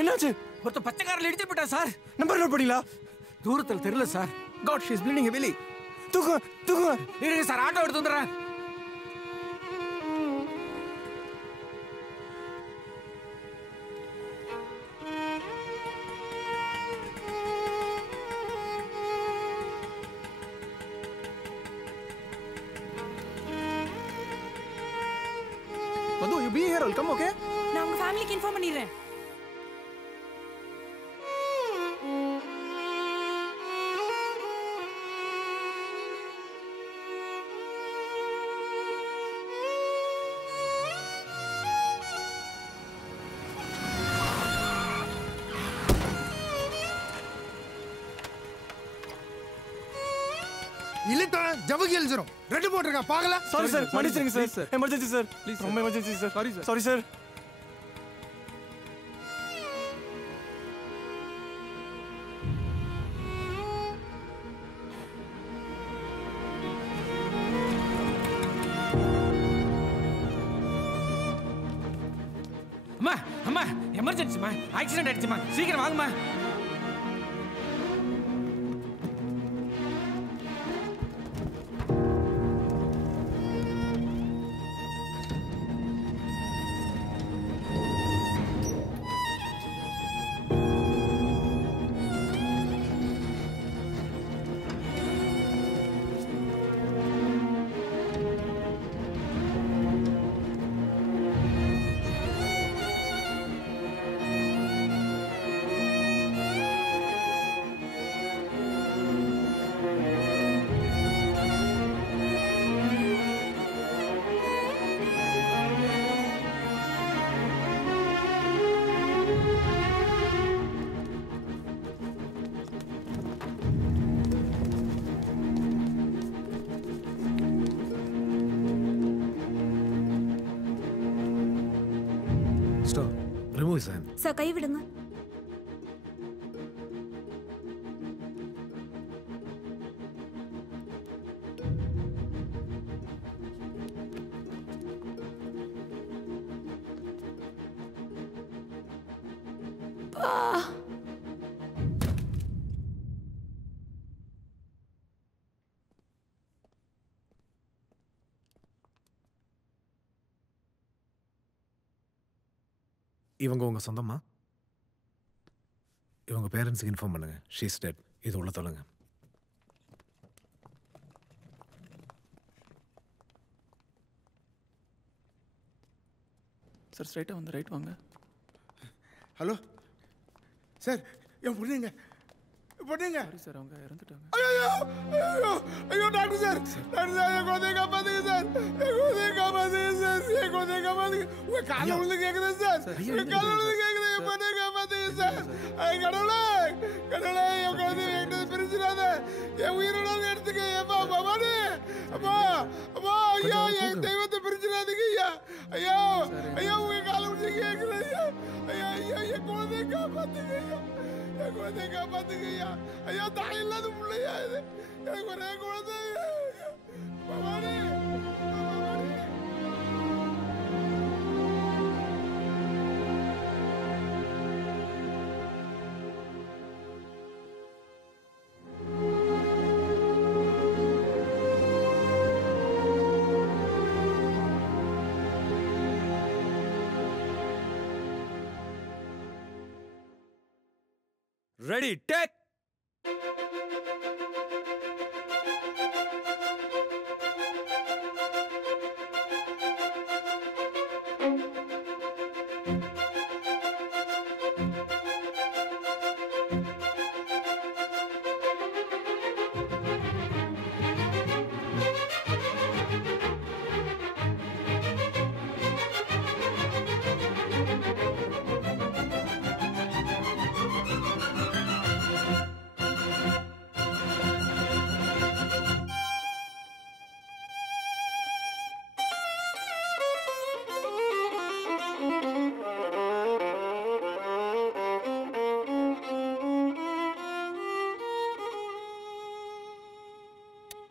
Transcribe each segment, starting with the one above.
என்னாச்சு? ஒருத்த பச்சை கார்ல இடிச்சு போட்டா சார். நம்பர் நோட் பண்ணீங்களா? தூரத்துல தெரியல sir. God, she is bleeding heavily. தூக்கு. இருங்க சார், ஆட்டோ எடுத்து வந்துடுறேன். Madhu, you be here. I'll come, okay? நான் உங்க ஃபேமிலிக்கு இன்ஃபார்ம் பண்ணிடுறேன். இல்லட்டா ஜவகி எழுதுறோம். ரெட் போட்டுருங்க பாக்கல. சாரி சார், மன்னிச்சிடுங்க சார். Emergency sir. ப்ளீஸ். ரொம்ப எமர்ஜென்சி சார். Sorry sir. அம்மா எமர்ஜென்சிமா, ஆக்சிடென்ட் ஆயிடுச்சுமா, சீக்கிரம் வாங்கம்மா. சார் கை விடுங்க. இவங்க உங்க சொந்தமா? இவங்க பேரண்ட்ஸுக்கு இன்ஃபார்ம் பண்ணுங்க. She is dead. இது உள்ள தொலைங்க. சார் ஸ்ட்ரைட்டா வந்து ரைட் வாங்க. ஹலோ சார், என் பொண்ணுங்க. சாரி சார், அவங்க இறந்துட்டாங்க. ஐயோ டாக்டர் சார், என் குழந்தைய காப்பாத்துங்க சார். உங்க காலை விழுந்து கேக்குறேன் சார். உங்க காலை விழுந்து கேக்குறேன். என் பொண்ணைய காப்பாத்துங்க சார். கடவுளே, என் குழந்தைய என்கிட்ட பிரிச்சிடாத. என் உயிரோட எடுத்துக்க. ஏப்பா பவானி, அப்பா ஐயா, என் தெய்வத்தை பிரிச்சிடாதீங்க ஐயா. ஐயா உங்க காலை விழுந்து கேக்குறேன் ஐயா. என் குழந்தைய காப்பாத்துங்க என் குழந்தைய காப்பாத்துங்க ஐயா. தாய் இல்லாத பிள்ளையா இது. எனக்கு ஒரே குழந்தை. பவானி. Ready, take.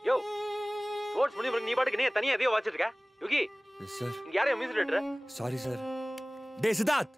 யோ ஸ்போர்ட்ஸ் பண்ணி நீ பாட்டுக்கு நீ தனியா எதையோ வாச்சிட்டு இருக்க யுகி சார் இங்க யாரையும் மியூசிக் டைரக்டர் சாரி சார் டேய் சித்தார்த்,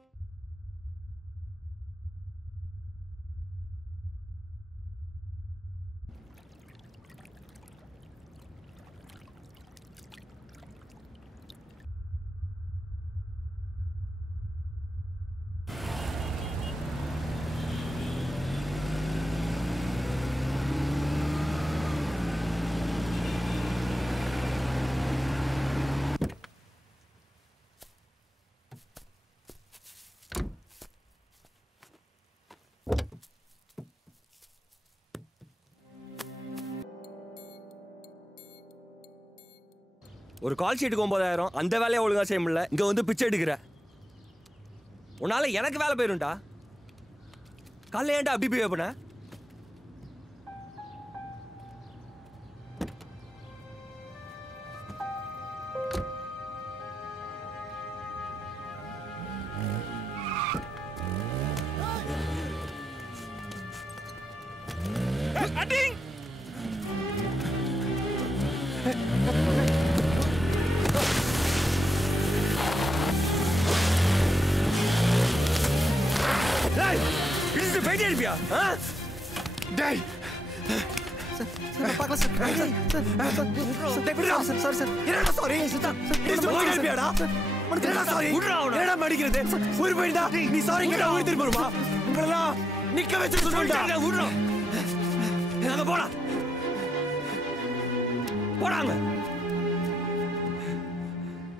ஒரு கால் ஷீட்டுக்கு 9,000, அந்த வேலையை ஒழுங்கா செய்ய முடியல, இங்க வந்து பிச்சை எடுக்கிற. உன்னால எனக்கு வேலை போயிரும்டா. காலைல ஏன்டா அப்படி பிஹேவ் பண்ண?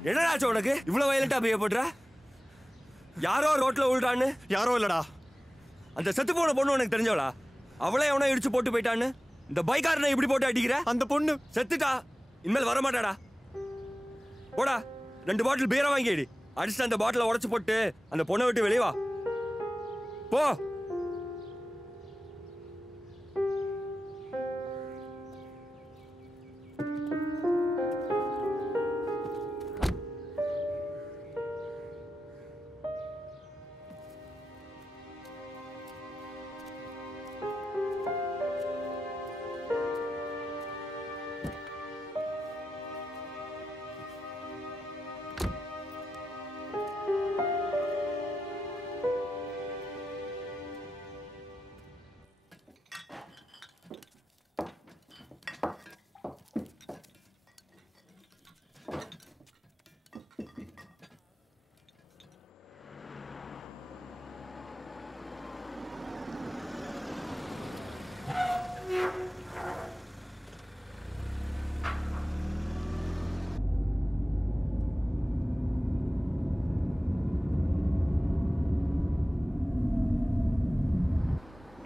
என்னடா உனக்கு இவ்வளவு வயலண்டா பிஹேவ் பண்ற? யாரோ ரோட்ல விழுறான்னு? யாரோ இல்லடா, அந்த செத்து போன பொண்ணு உனக்கு தெரிஞ்சவளா? அவளே எவனோ இடிச்சு போட்டு போயிட்டான்னு இந்த பைக்காரனை இப்படி போட்டு அடிக்கிற? அந்த பொண்ணு செத்துட்டா, இனிமேல் வர மாட்டாடா. போடா, 2 பாட்டில் பீரை வாங்கிடி, அடிச்சுட்டு அந்த பாட்டிலை உடைச்சு போட்டு அந்த பொண்ணை விட்டு வெளியே வா. போ.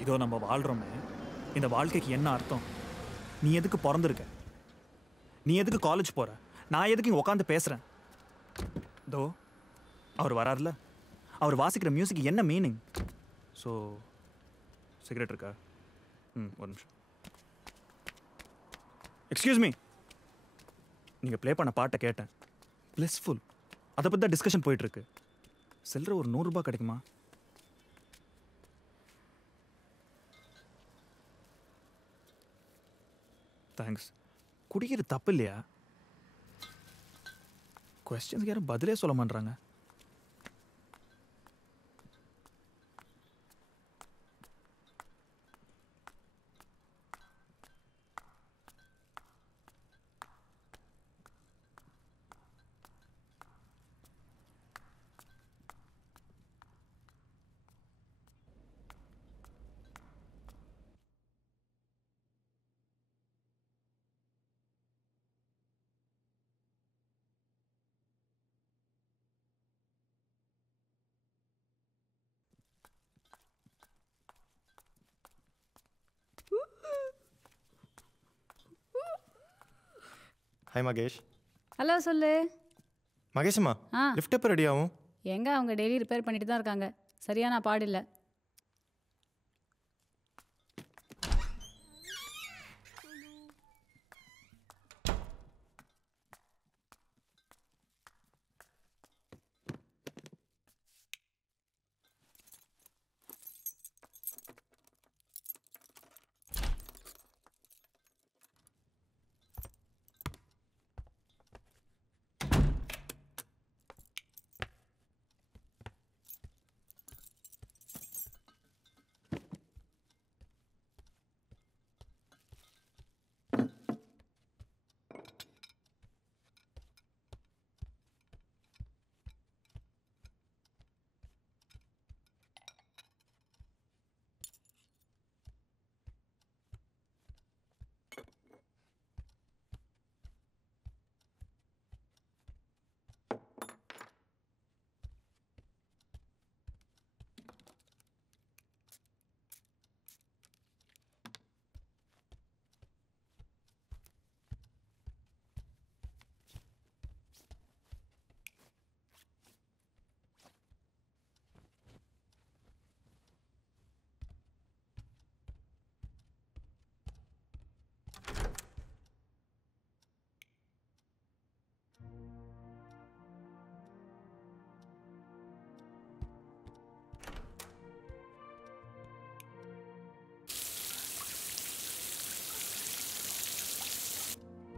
இதோ நம்ம வாழ்கிறோமே, இந்த வாழ்க்கைக்கு என்ன அர்த்தம்? நீ எதுக்கு பிறந்திருக்க? நீ எதுக்கு காலேஜ் போகிற? நான் எதுக்கு இங்கே உட்காந்து பேசுகிறேன்? இதோ அவர் வராருல, அவர் வாசிக்கிற மியூசிக் என்ன மீனிங்? ஸோ சிகரெட் இருக்கா? ஒரு நிமிஷம். எக்ஸ்கியூஸ் மீ, நீங்கள் ப்ளே பண்ண பாட்டை கேட்டேன், பிளஸ்ஃபுல். அதை பற்றி தான் டிஸ்கஷன் போயிட்டுருக்கு. சில்லற ஒரு 100 ரூபாய் கிடைக்குமா? தேங்க்ஸ். குடிக்கிறது தப்பு இல்லையா? கொஸ்டின்ஸ்க்கு யாரும் பதிலே சொல்ல மாட்டாங்க. ஹாய் மகேஷ். ஹலோ சொல்லு. மகேஷ்மா, லிஃப்ட் எப்போ ரெடி ஆகும்? எங்கே அவங்க டெய்லி ரிப்பேர் பண்ணிட்டு தான் இருக்காங்க. சரியான பாடு இல்லை.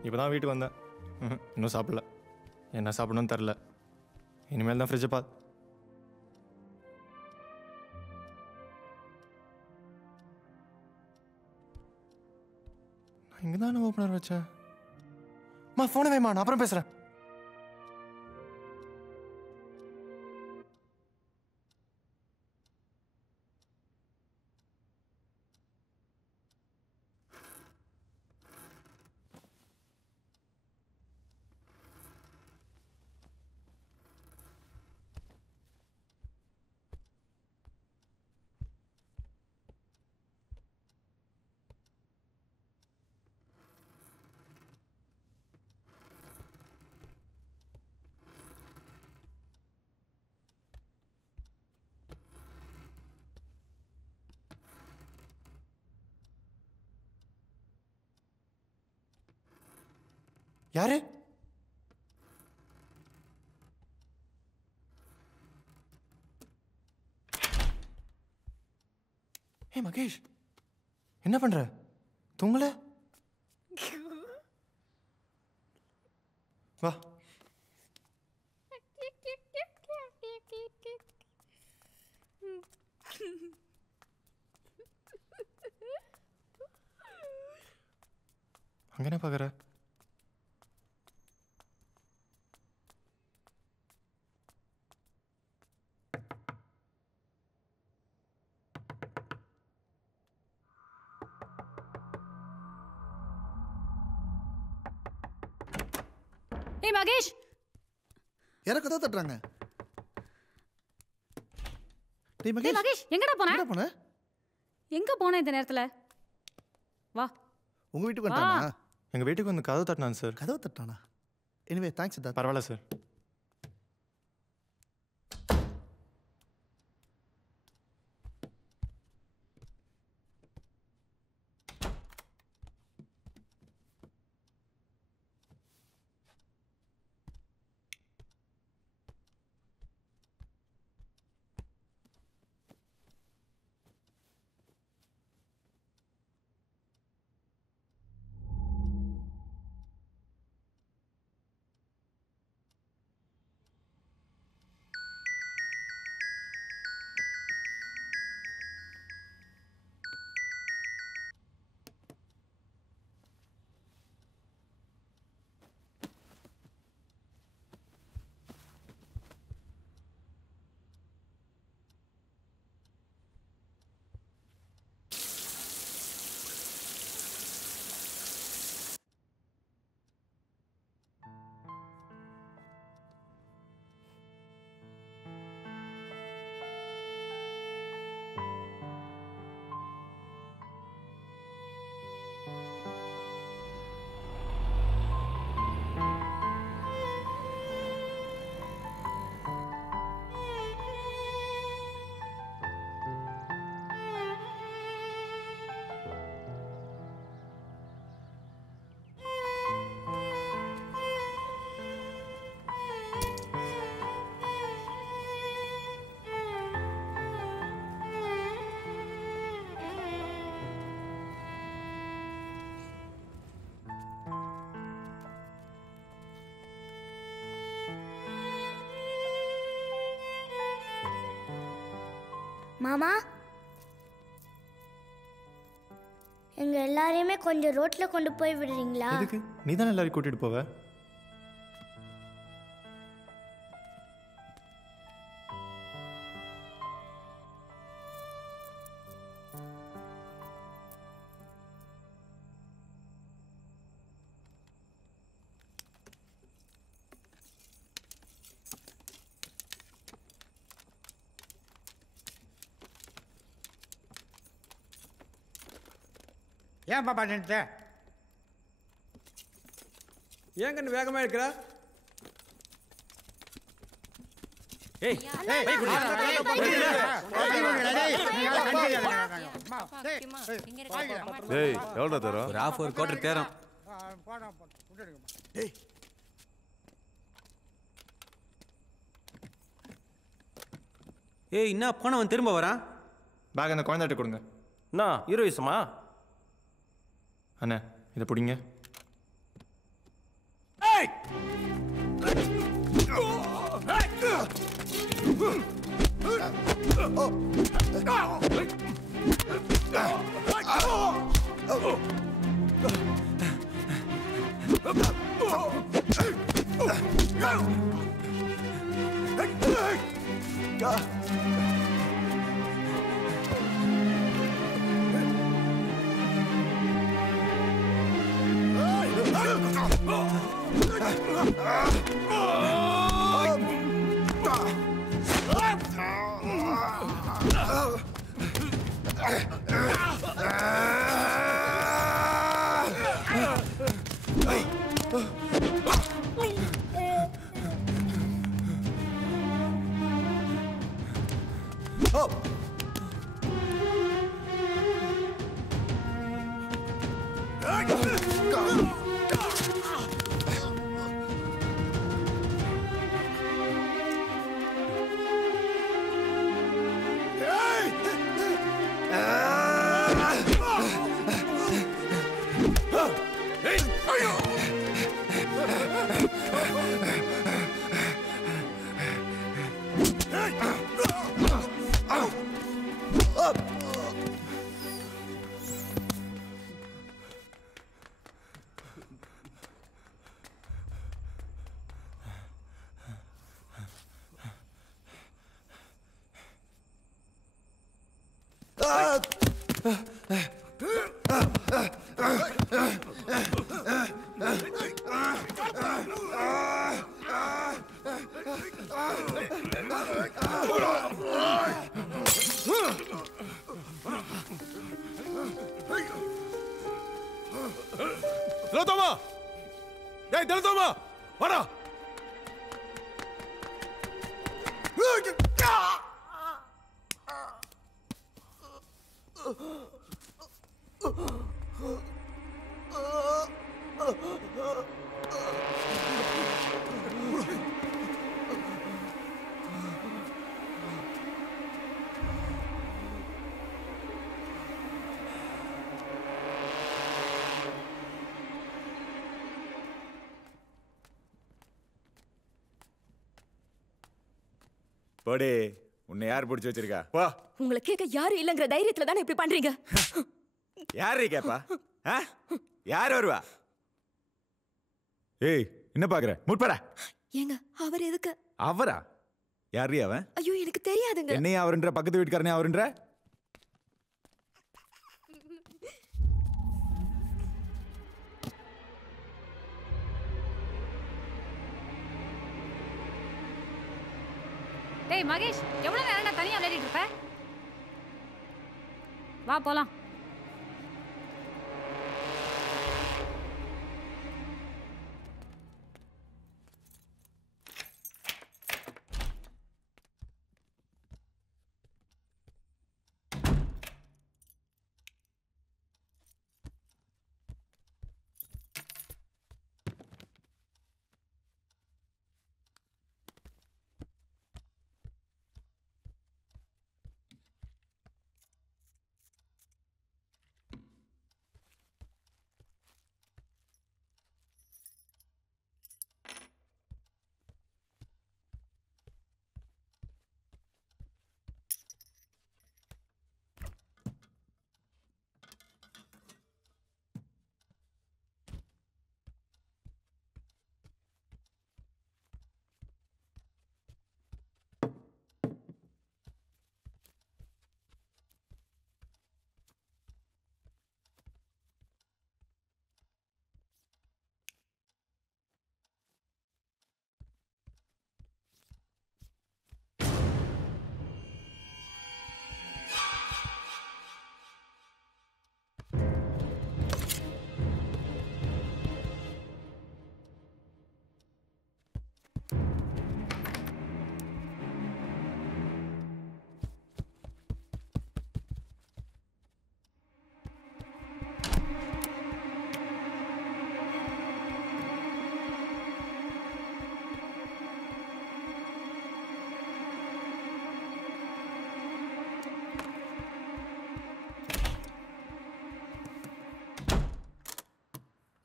இப்போ தான் வீட்டுக்கு வந்தேன். இன்னும் சாப்பிடல. என்ன சாப்பிடணும்னு தெரில. இனிமேல் தான் ஃப்ரிட்ஜை பார்த்து. நான் இங்கே தானே ஓப்பனர் வச்சேன். ஃபோனை வைமா, நான் அப்புறம் பேசுகிறேன். யாரு? மகேஷ், என்ன பண்ற? தூங்கல? வா. அங்க என்ன பாக்குற? ஏய் மகேஷ், யார கதவு தட்டுறாங்க? டேய் ஏய் மகேஷ், எங்கடா போன? எங்கடா போன? எங்க போன இந்த நேரத்துல? வா. உங்க வீட்டுக்கு வந்தானா? எங்க வீட்டுக்கு வந்து கதவு தட்டினான் சார். கதவு தட்டானா? Anyway thanks Siddharth. பரவாயில்ல சார். மாமா, எங்க எல்லாரையுமே கொஞ்சம் ரோட்ல கொண்டு போய் விடுறீங்களா? எதுக்கு? நீ தானே எல்லாரையும் கூட்டிட்டு போவ. ஏன் பாப்பா நினைச்ச? ஏன் கண்ணு வேகமா இருக்கிற? ஏய் டேய் எவ்வளோ தரும்? ஒரு ஆஃப் ஒரு குவார்டர் தேரும். ஏய் என்ன போனவன் திரும்ப வரான்? பேக் அந்த குழந்தைகிட்ட கொடுங்க. அண்ணா ஹீரோயிசமா? அண்ணா இதை பிடிங்க. ஏய் திலோத்தமா டேய் திலோத்தமா வாடா போடி உன்னை யார் பிடிச்சி வச்சிருக்கா போ. உங்களை கேட்க யாரும் இல்லங்கிற தைரியத்துல தானே இப்படி பண்றீங்க? யாரு கேப்பா? யார் வருவா? ஏய் என்ன பாக்குற? முட்படா. ஏங்க அவர் எதுக்கு? அவரா? யாரு அவன்? ஐயோ எனக்கு தெரியாதுங்க. என்னைய அவருன்ற பக்கத்து வீட்டுக்காரனே அவருன்ற? டேய் மகேஷ், எவ்வளவு நேரம் தனியா விளையாடிட்டு இருப்ப? வா போலாம்.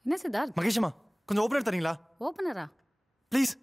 என்ன சித்தார்த்? மகேஷம்மா கொஞ்சம் ஓப்பனர் தரீங்களா? ஓப்பனரா? ப்ளீஸ்.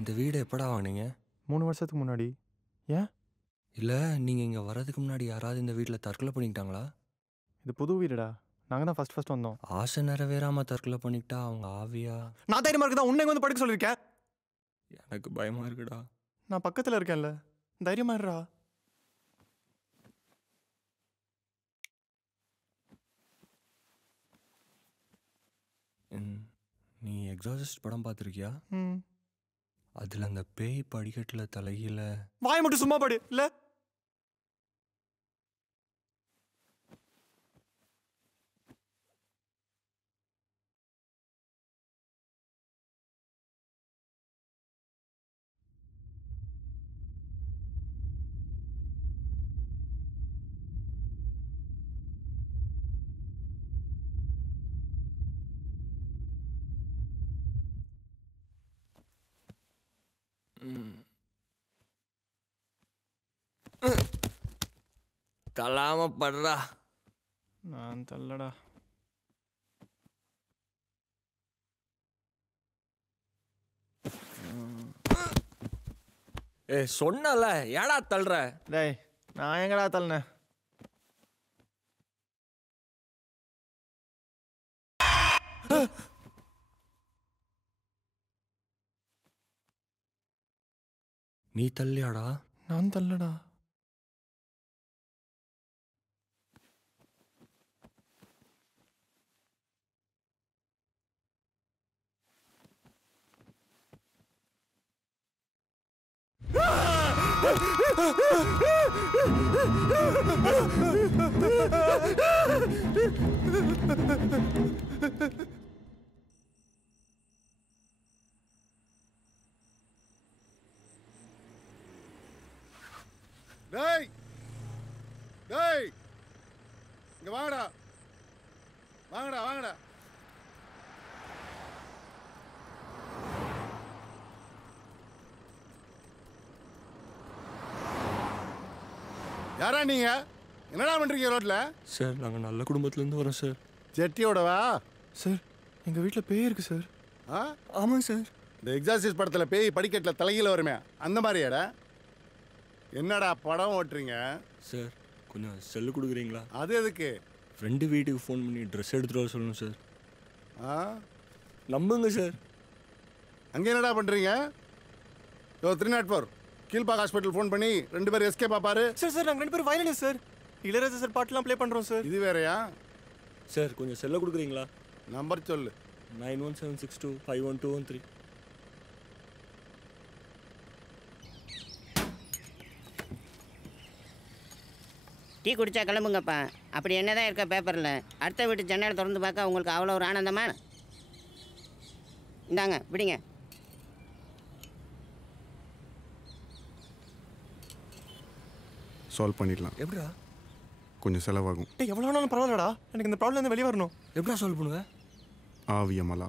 இந்த வீடு எப்படா வாங்கினீங்க? 3 வருஷத்துக்கு முன்னாடி. ஏன்? இல்லை, நீங்கள் இங்கே வர்றதுக்கு முன்னாடி யாராவது இந்த வீட்டில் தற்கொலை பண்ணிக்கிட்டாங்களா? இது புது வீடுடா. நாங்கள் தான் ஃபர்ஸ்ட் வந்தோம். ஆசை நிறைவேறாமல் தற்கொலை பண்ணிக்கிட்டா அவங்க ஆவியா? நான் தைரியமாக இருக்குதா உன்னை வந்து படுக்க சொல்லியிருக்கேன். எனக்கு பயமாக இருக்குடா. நான் பக்கத்தில் இருக்கேன்ல, தைரியமா இருடா. நீ எக்ஸாசிஸ்ட் படம் பார்த்துருக்கியா? ம். அதில் அந்த பேய் படிக்கட்டில் தலையில வாய் மட்டும் சும்மா படு இல்லை. தள்ளாம படுறா. நான் தள்ளடா. சொன்னல ஏடா தள்ளுற? டேய் நான் எங்கடா தள்ளனேன்? நீ தள்ளியாடா? நான் தள்ளடா. டேய் டேய் இங்க வாங்கடா வாங்கடா வாங்கடா. யாரா நீங்க? என்னடா பண்றீங்க ரோட்ல? சார் நாங்கள் நல்ல குடும்பத்துலேருந்து வரோம் சார். செட்டியோடவா? சார் எங்கள் வீட்டில் பேய் இருக்கு சார். ஆமாம் சார். இந்த எக்ஸாசிஸ் படத்தில் பேய் படிக்கட்டில் தலைகீழ வருமே அந்த மாதிரியாடா? என்னடா படம் ஓட்டுறீங்க? சார் கொஞ்சம் செல்லு கொடுக்குறீங்களா? அது எதுக்கு? ஃப்ரெண்டு வீட்டுக்கு ஃபோன் பண்ணி ட்ரெஸ் எடுத்துகிட்டு வர சொல்லணும் சார். நம்புங்க சார். அங்கே என்னடா பண்ணுறீங்க? 304 கீழ்பாக் ஹாஸ்பிட்டல் ஃபோன் பண்ணி 2 பேரும் எஸ்கேப் பாரு. சார் சார் நாங்கள் 2 பேரும் வயலினிஸ்ட் சார். இளையராஜா சார் பாட்டுலாம் ப்ளே பண்ணுறோம் சார். இது வேறையா? சார் கொஞ்சம் செல்ல கொடுக்குறீங்களா? நம்பர் சொல்லு. 9176251213. டீ குடிச்சா கிளம்புங்கப்பா. அப்படி என்னதான் இருக்க பேப்பரில்? அடுத்த வீட்டு ஜன்னலை திறந்து பார்க்க உங்களுக்கு அவ்வளோ ஒரு ஆனந்தமா? இந்தாங்க விடுங்க. சால்வ் பண்ணிடலாம். எப்படிடா? கொஞ்சம் செலவாகும். எவ்வளோ ஆனாலும் பரவாயில்லடா, எனக்கு இந்த ப்ராப்ளம் வெளியே வரணும். எப்படா சால்வ் பண்ணுவேன்? ஆவியமலா.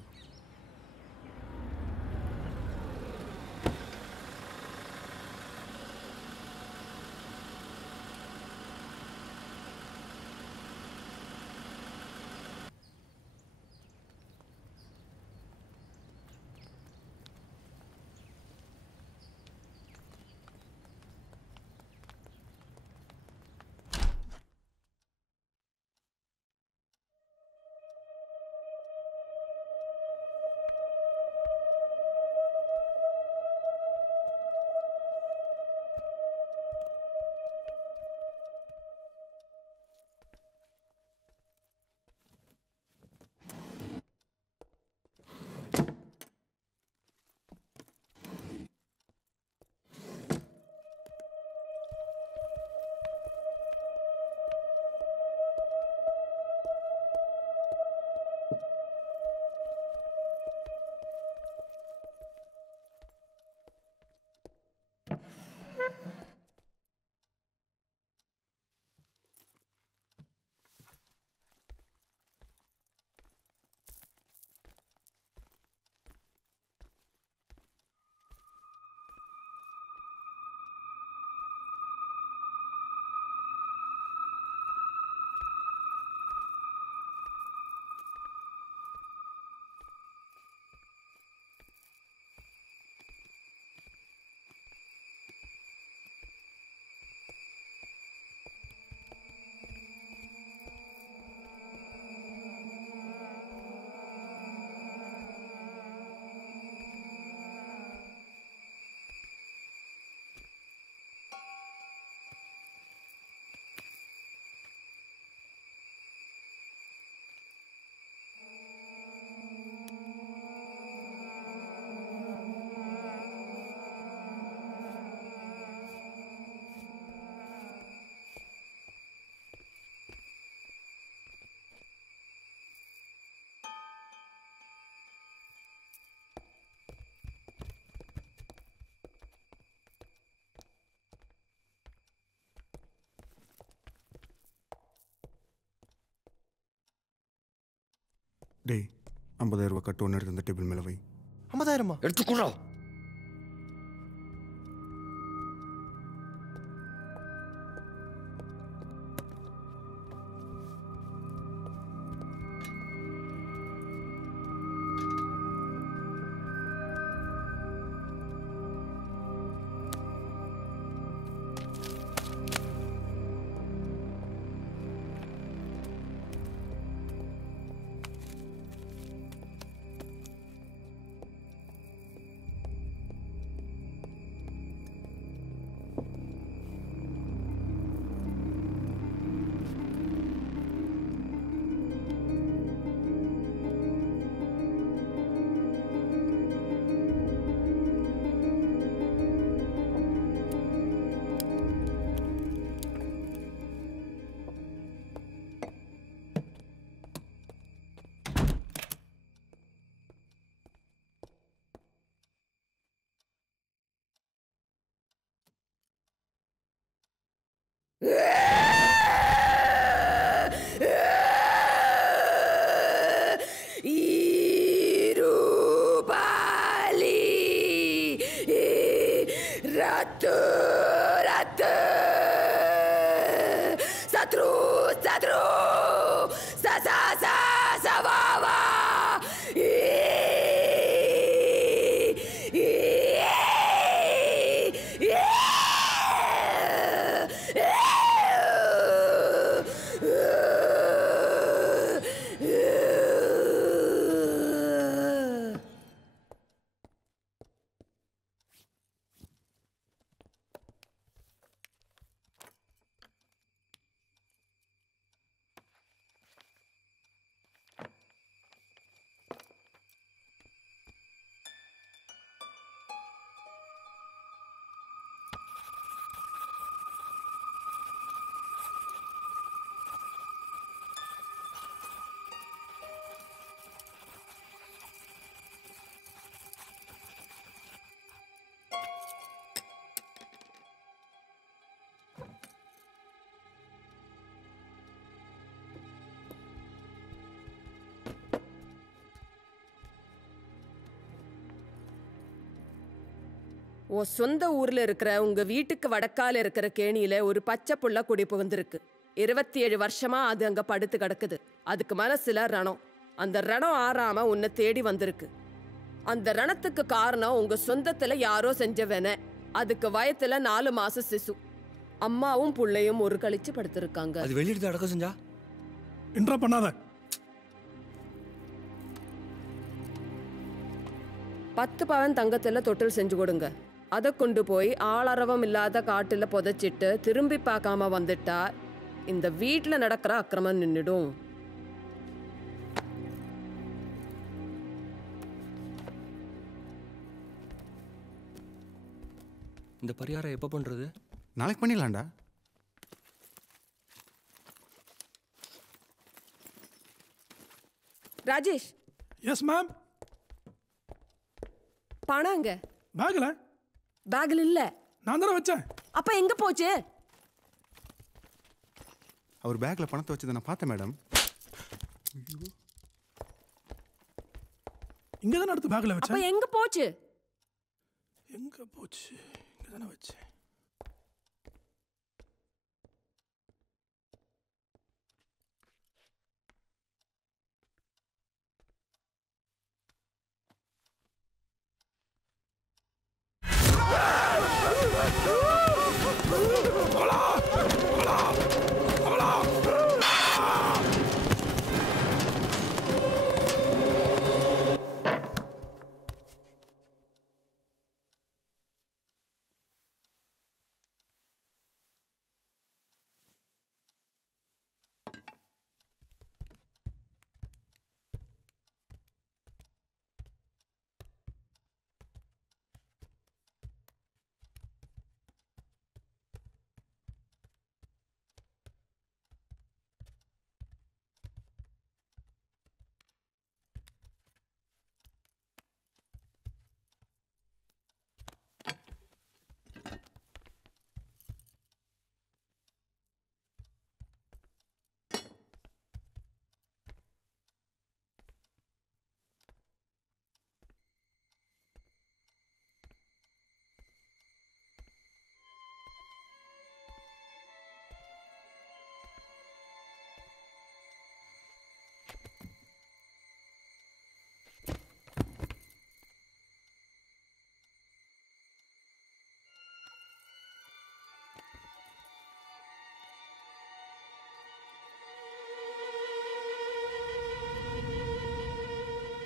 டேய் 50,000 ரூபாய் கட்டு ஒன்று எடுத்து அந்த டேபிள் மேலே வை. 50,000 எடுத்துக்கூடா. உன் சொந்த ஊர்ல இருக்கிற உங்க வீட்டுக்கு வடக்கால இருக்கிற கேணியில ஒரு பச்சை புள்ள குடி புகுந்திருக்கு. 27 வருஷமா அது அங்க படுத்து கிடக்குது. அதுக்கு மனசுல ரணம். அந்த ரணம் ஆறாம உன்னை தேடி வந்திருக்கு. அந்த ரணத்துக்கு காரணம் உங்க சொந்தத்துல யாரோ செஞ்சவன. அதுக்கு வயத்துல 4 மாச சிசு. அம்மாவும் புள்ளையும் ஒரு கழிச்சு படுத்திருக்காங்க. அது வெளியிட்டு அடக்கம் செஞ்சா இன்ட்ரா பண்ணாத. 10 பவன் தங்கத்துல தொட்டில் செஞ்சு கொடுங்க. அதை கொண்டு போய் ஆளரவம் இல்லாத காட்டுல புதைச்சிட்டு திரும்பி பார்க்காம வந்துட்டா இந்த வீட்டுல நடக்கிற அக்கிரமம் நின்னுடும். இந்த பரிகாரம் எப்ப பண்றது? நாளைக்கு பண்ணிடலாம்டா. ராஜேஷ். Yes ma'am. பணங்க பேக்ல. பேக்ல இல்ல. நான் தான வச்சேன். அப்ப எங்க போச்சு? அவர் பேக்ல பணத்தை வச்சதை நான் பார்த்தேன் மேடம். இங்க தான எடுத்து பேக்ல வச்சேன். அப்ப எங்க போச்சு? எங்க போச்சு? இங்க தான வச்சேன்.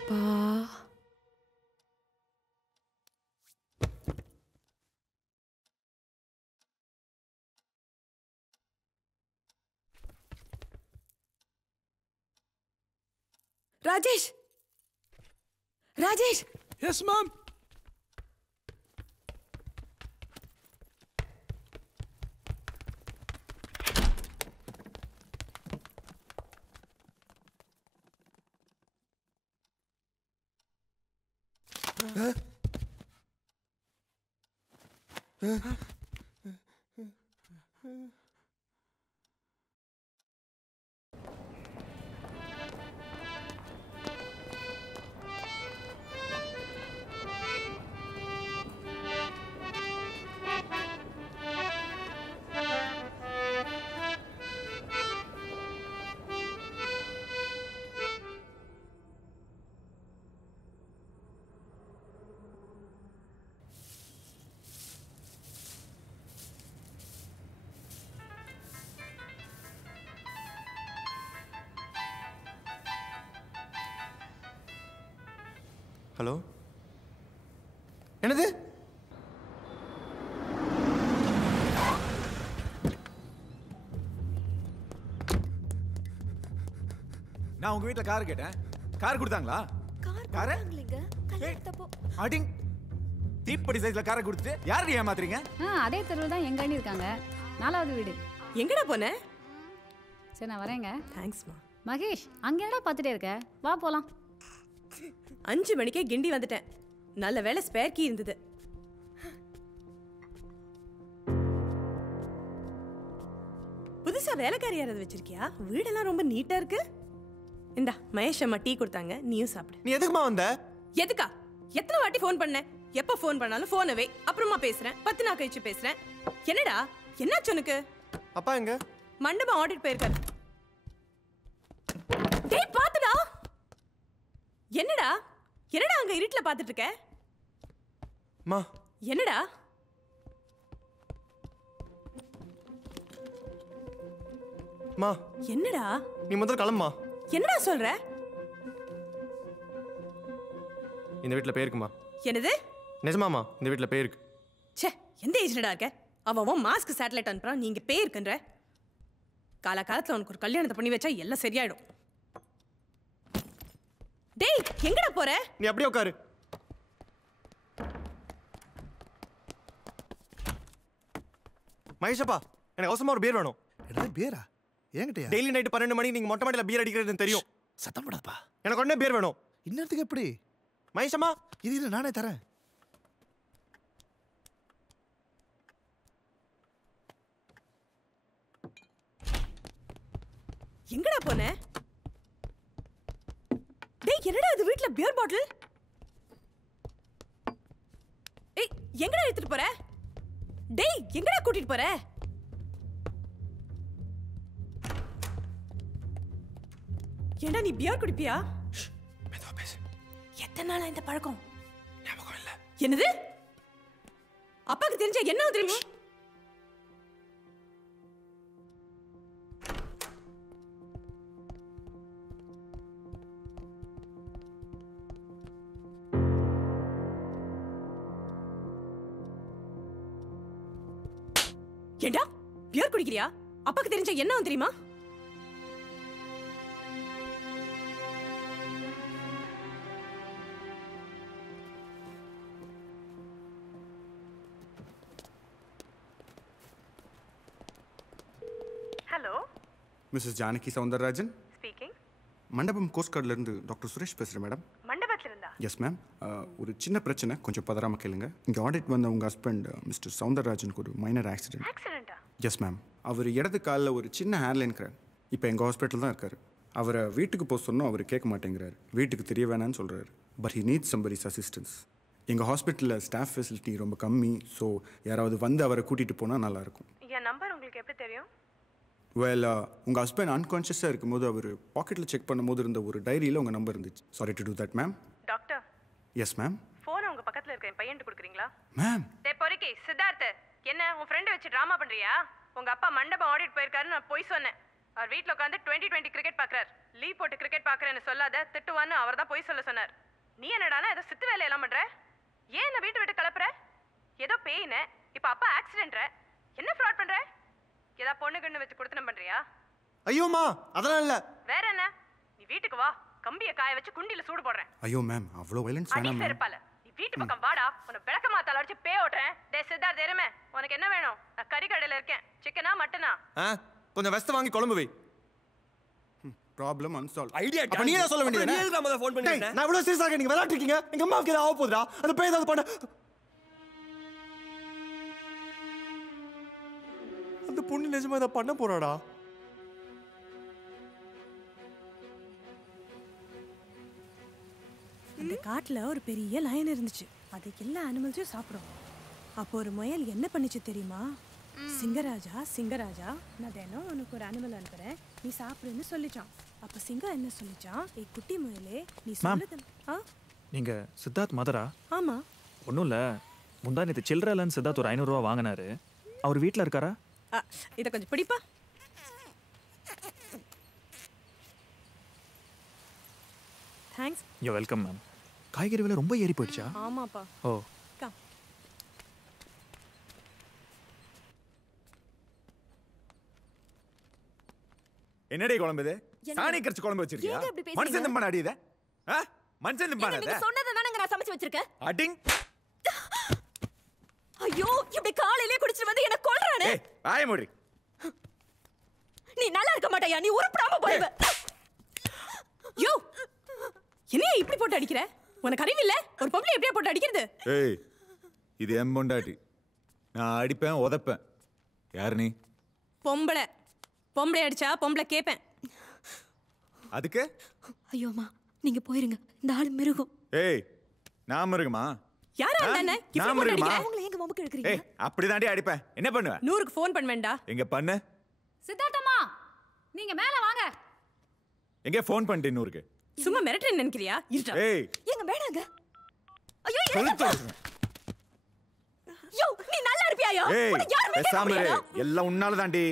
அப்பா Rajesh Rajesh yes ma'am. Hello, என்னது? நான் உங்க வீட்ல கார் கேட்டேன். கார் கொடுத்தாங்களா? கார் அடிங் தீப்படி சைஸ்ல காரை கொடுத்துட்டு யாரை ஏமாத்துறீங்க? அதே தெருவில் தான் எங்க அண்ணி இருக்காங்க. 4வது வீடு. எங்கடா போன? சரி நான் வரேங்க. தேங்க்ஸ்மா. மகேஷ் அங்க என்னடா பார்த்துட்டே இருக்க? வா போலாம். 5 மணிக்கே கிண்டி வந்துட்டேன். நல்ல வேளை ஸ்பேர் கீ இருந்தது. புதுசா வேலைக்காரி யாராவது வச்சிருக்கியா? வீடெல்லாம் ரொம்ப நீட்டா இருக்கு. இந்தா மகேஷ் அம்மா டீ கொடுத்தாங்க, நீயும் சாப்பிடு. நீ எதுக்குமா வந்த? எதுக்கா? எத்தனை வாட்டி ஃபோன் பண்ண? எப்ப ஃபோன் பண்ணாலும் ஃபோனை வை, அப்புறமா பேசுறேன், 10 நாள் கழிச்சு பேசுறேன். என்னடா என்னாச்சு உனக்கு? அப்பா எங்க? மண்டபம் ஆடிட் போயிருக்காரு. டேய் பாத்துடா. என்னடா என்னடா அங்க இருட்டுல பாத்துட்டு இருக்க? மா என்னடா? மா என்னடா? நீ முதல்ல கிளம்புமா. என்னடா சொல்ற? இந்த வீட்ல பேருக்குமா? என்னது? நிஜமாமா இந்த வீட்ல பேருக்கு. ச்சே, எந்த ஏஜ்லடா இருக்க? அவன் மாஸ்க் சேட்டலைட் அனுப்புறான், நீங்க பேர் இருக்குன்ற. காலகாலத்துல உனக்கு ஒரு கல்யாணத்தை பண்ணி வச்சா எல்லாம் சரியாயிடும். டேய் எங்கடா போற? நீ அப்படியே உட்காரு. மகேஷப்பா, எனக்கு அவசரமா ஒரு பீர் வேணும். என்ன பீரா? என்கிட்டயா? டெய்லி நைட் 12 மணி நீங்க மொட்டை மாடியில பீர் அடிக்கிறதுன்னு தெரியும். சத்தம் போடாதப்பா. எனக்கு உடனே பீர் வேணும். இன்னத்துக்கு எப்படி? மகேஷம்மா இது நானே தரேன். எங்கடா போன? டேய் என்னடா இது வீட்ல பியர் பாட்டில்? ஏய் எங்கடா எடுத்துட்டு போற? டேய் எங்கடா கூட்டிட்டு போற? ஏண்டா நீ பியர் குடிப்பியா? மெதுவா பேசு. எத்தனை நாளா இந்த பழக்கம்? ஞாபகம் இல்ல. என்னது? அப்பாக்கு தெரிஞ்சா என்ன தெரியுமா? ஏண்டா பியர் குடிக்கிறியா? அப்பாக்கு தெரிஞ்சா என்ன தெரியுமா? Hello, Mrs Janaki Soundararajan speaking. Mandapam coast கார்ட்லேருந்து டாக்டர் சுரேஷ் பேசுகிறேன் மேடம். மண்டபத்துல இருந்தா? Yes ma'am. ஒரு சின்ன பிரச்சனை, கொஞ்சம் பதறாமல் கேளுங்க. இங்கே ஆடிட் வந்த உங்கள் ஹஸ்பண்ட் மிஸ்டர் சவுந்தரராஜனுக்கு ஒரு மைனர் ஆக்சிடென்ட். ஆக்சிடென்ட்டா? Yes ma'am. அவர் இடது காலில் ஒரு சின்ன ஹேர்லைன் இருக்கிறார். இப்போ எங்கள் ஹாஸ்பிட்டல் தான் இருக்கார். அவரை வீட்டுக்கு போக சொன்னோம், அவர் கேட்க மாட்டேங்கிறார். வீட்டுக்கு தெரிய வேணான்னு சொல்கிறார். But he needs somebody's assistance. எங்கள் ஹாஸ்பிட்டலில் ஸ்டாஃப் ஃபெசிலிட்டி ரொம்ப கம்மி. ஸோ யாராவது வந்து அவரை கூட்டிகிட்டு போனால் நல்லாயிருக்கும். என் நம்பர் உங்களுக்கு எப்படி தெரியும்? வெல், உங்கள் ஹஸ்பண்ட் அன்கான்ஷியஸாக இருக்கும்போது அவர் பாக்கெட்டில் செக் பண்ணும்போது இருந்த ஒரு டைரியில் உங்கள் நம்பர் இருந்துச்சு. Sorry to do that ma'am. Doctor. Yes ma'am. ஃபோனை உங்க பக்கத்துல இருக்க என் பையன்ட்டு கொடுக்குறீங்களா? மேம். டேய் பொறுக்கி சித்தார்த், என்ன உன் ஃப்ரெண்ட் வச்சு ட்ராமா பண்றியா? உங்க அப்பா மண்டபம் ஆடிட் போயிருக்காருன்னு நான் போய் சொன்னேன். அவர் வீட்டில் உட்காந்து 2020 கிரிக்கெட் பார்க்குறாரு. லீவ் போட்டு கிரிக்கெட் பார்க்கறேன்னு சொல்லாத திட்டுவான்னு அவர் தான் போய் சொல்ல சொன்னார். நீ என்னடானா ஏதோ சித்து வேலையெல்லாம் பண்ற? ஏன் என்ன வீட்டு விட்டு கிளப்புற? ஏதோ பெயின், இப்போ அப்பா ஆக்சிடென்ட், என்ன ஃப்ராட் பண்ற? ஏதா பொண்ணு கண்ணு வச்சு கொடுத்தனம் பண்றியா? ஐயோமா அதெல்லாம் இல்ல. வேற என்ன? நீ வீட்டுக்கு வா, கம்பியை காய வச்சு குண்டில சூடு போடுறேன். ஐயோ மேம், அவ்வளோ வைலன்ஸ் வேணாம் மேம். இருப்பால நீ வீட்டு பக்கம் வாடா, உன்னை விளக்க மாத்தால அடிச்சு பே ஓட்டுறேன். டே சித்தார்த் எருமே, உனக்கு என்ன வேணும்? நான் கறி கடையில இருக்கேன். சிக்கனா மட்டனா? கொஞ்சம் வெஸ்ட் வாங்கி குழம்பு வை. Problem unsolved. ஐடியா அப்ப நீ என்ன சொல்ல வேண்டியது? நீ எதுக்கு அம்மா ஃபோன் பண்ணிட்ட? நான் இவ்வளவு சீரியஸா நீங்க விளையாட்டு இருக்கீங்க. எங்க அம்மாவுக்கு ஏதாவது ஆக போகுதுடா. அந்த பேய் ஏதாவது பண்ண. அந்த பொண்ணு நிஜமா இதை பண்ண போறாடா? அந்த காட்டுல ஒரு பெரிய லயன் இருந்துச்சு. அது எல்லா அனிமல்ஸையும் சாப்பிடும். அப்போ ஒரு முயல் என்ன பண்ணுச்சு தெரியுமா? சிங்கராஜா சிங்கராஜா, நான் தினம் உனக்கு ஒரு அனிமல் அனுப்புறேன், நீ சாப்பிடுன்னு சொல்லிச்சான். அப்ப சிங்கம் என்ன சொல்லிச்சான்? ஏய் குட்டி முயலே, நீ சொல்லுது. நீங்க சித்தார்த் மதரா? ஆமா. ஒன்றும் இல்லை, முந்தா நேற்று சில்லறலன்னு சித்தார்த் ஒரு 500 ரூபா வாங்கினாரு. அவர் வீட்டில் இருக்காரா? இதை கொஞ்சம் பிடிப்பா. தேங்க்ஸ். You welcome ma'am. காய்கறி விலை ரொம்ப ஏறி போயிடுச்சா? ஆமாப்பா. ஓ என்னடி குழம்பு இது? சாணி கரைச்சு குழம்பு வச்சிருக்கியா? மனுஷன் திம்பான அடி இத? மனுஷன் திம்பான நீங்க சொன்னதை தானங்க நான் சமைச்சு வச்சிருக்கேன். அடிங். ஐயோ, இப்படி காலையிலே குடிச்சிட்டு வந்து என்ன கொல்றானே. ஏய், வாய மூடி. நீ நல்லா இருக்க மாட்டயா, நீ உருப்படாம போய்வ. யோ, என்னைய இப்படி போட்டு அடிக்கிற? உனக்கு அறிவு இல்ல? ஒரு பொம்பளை எப்படியே போட்டு அடிக்கிறது? ஏய், இது என் பொண்டாட்டி. நான் அடிப்பேன், உதைப்பேன். யார் நீ? பொம்பளை. பொம்பளை அடிச்சா பொம்பளை கேப்பேன். அதுக்கு? ஐயோமா, நீங்க போயிருங்க. இந்த ஆளு மிருகம். ஏய், நான் மிருகமா? யாரா அண்ணே? நான் மிருகமா? உங்களை எங்க மொபக்கு எடுக்கறீங்க? ஏய், அப்படிதாண்டி அடிப்பேன். என்ன பண்ணுவ? 100க்கு ஃபோன் பண்ண வேண்டாம். எங்க பண்ணு? சித்தார்த்தம்மா, நீங்க மேல வாங்க. எங்க ஃபோன் பண்ணிட்டு 100க்கு? சும்மா மிரட்டறேன்னு நினைக்கிறியா? இருடா. ஏய், எங்க வேணாங்க. ஐயோ, சொல்லுடா. யோ, நீ நல்லா இருப்பியாயா? ஏய், உன்னை யாருமே கேட்க பேசாம இரு. முடியாதா? எல்லாம் உன்னால தாண்டி.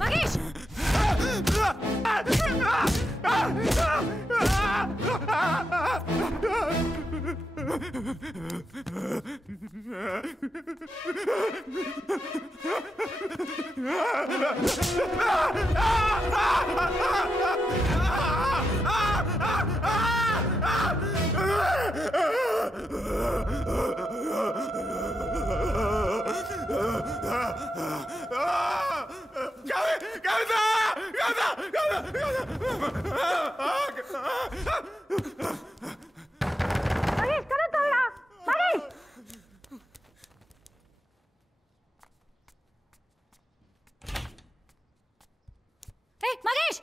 மகேஷ்! Ah! மகேஷ் கதவு தரடா மகேஷ். ஏய் மகேஷ்.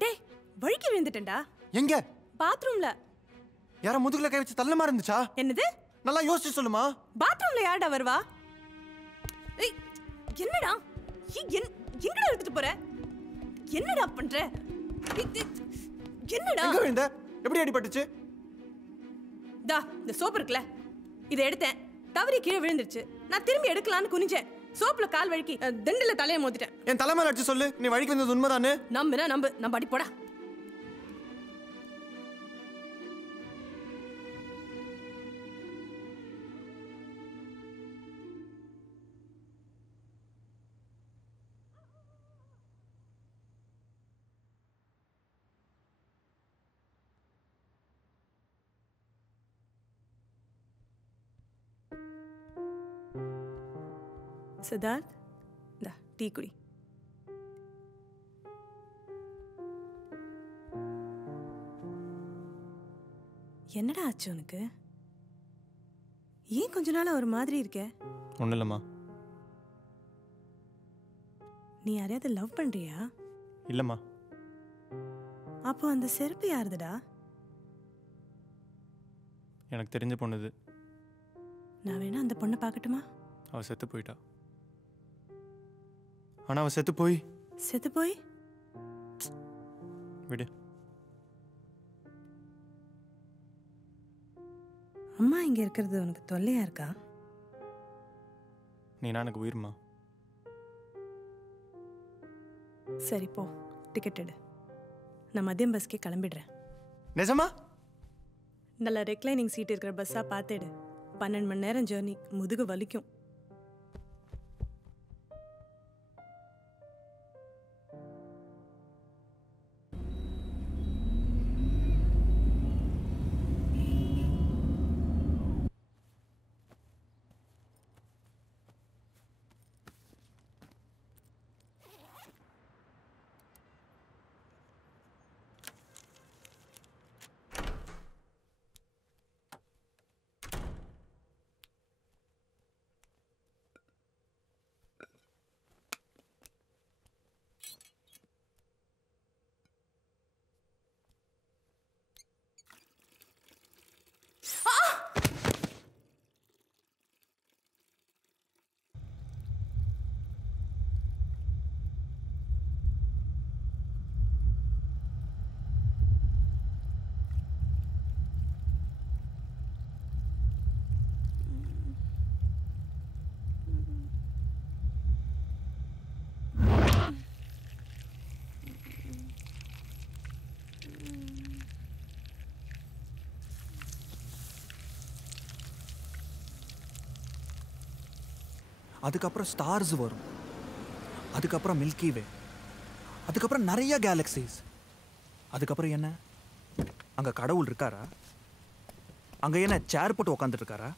டேய் வழுக்கி விழுந்துட்டேன்டா. எங்க? பாத்ரூம்ல. யாரோ முதுகுல கை வச்சு தள்ள மாதிரி இருந்துச்சா? என்னது? நல்லா யோசிச்சு சொல்லுமா. பாத்ரூம்ல யாரடா வருவா? ஏய் என்னடா? எங்கடா எடுத்துட்டு போற? என்னடா பண்ற? என்னடா? எங்க விழுந்த? எப்படி அடிபட்டுச்சு? டா இந்த சோப்பு இருக்குல, இதை எடுத்தேன், தவறி கீழே விழுந்துருச்சு. நான் திரும்பி எடுக்கலான்னு குனிஞ்சேன், சோப்புல கால் வழுக்கி தண்டில தலையை மோதிட்டேன். என் தலைமையில அடிச்சு சொல்லு, நீ வழிக்கு வந்தது உண்மைதானே? நம்புனா நம்பு அடி போடா. சித்தார்த், இந்தா டீ குடி. என்னடா ஆச்சு உனக்கு? ஏன் கொஞ்ச நாளா ஒரு மாதிரி இருக்க? ஒன்றும் இல்லைம்மா. நீ யாரையாவது லவ் பண்றியா? இல்லைம்மா. அப்போ அந்த செருப்பு யாருதுடா? எனக்கு தெரிஞ்ச பொண்ணுது. நான் வேணா அந்த பொண்ணை பார்க்கட்டுமா? அவ செத்து போயிட்டா. ஆனா அவ செத்து போய் விடு. அம்மா இங்க இருக்கிறது உனக்கு தொல்லையா இருக்கா? நீனா எனக்கு உயிர்மா. சரி போ, டிக்கெட் எடு. நான் மதியம் பஸ்க்கே கிளம்பிடுறேன். நிஜமா? நல்ல ரெக்லைனிங் சீட் இருக்கிற பஸ்ஸா பார்த்துடு. 12 மணி நேரம் ஜேர்னி, முதுகு வலிக்கும். அதுக்கப்புறம் ஸ்டார்ஸ் வரும், அதுக்கப்புறம் மில்கி வே, அதுக்கப்புறம் நிறைய கேலக்சிஸ். அதுக்கப்புறம் என்ன, அங்க கடவுள் இருக்காரா? அங்க என்ன சேர் போட்டு உட்காந்துட்டு இருக்காரா?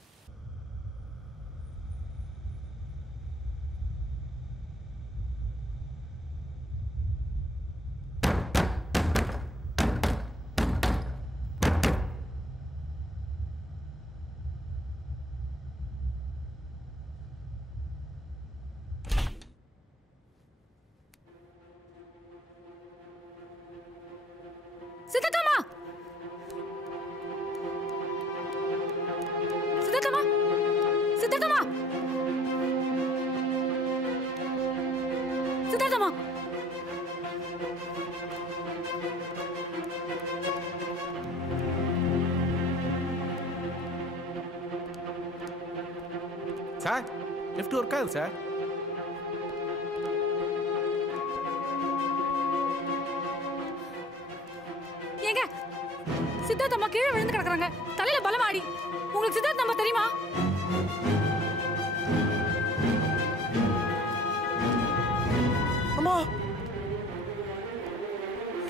சித்தக்கம்மா, சித்தக்கம்மா, சித்தக்கம்மா, சித்தக்கம்மா. சார், லிஃப்ட் ஒர்க் ஆகுது சார். கீழே விழுந்து கிடக்குறாங்க. தலையில பலமாடி. உங்களுக்கு சித்தார்த் நம்ம தெரியுமா? அம்மா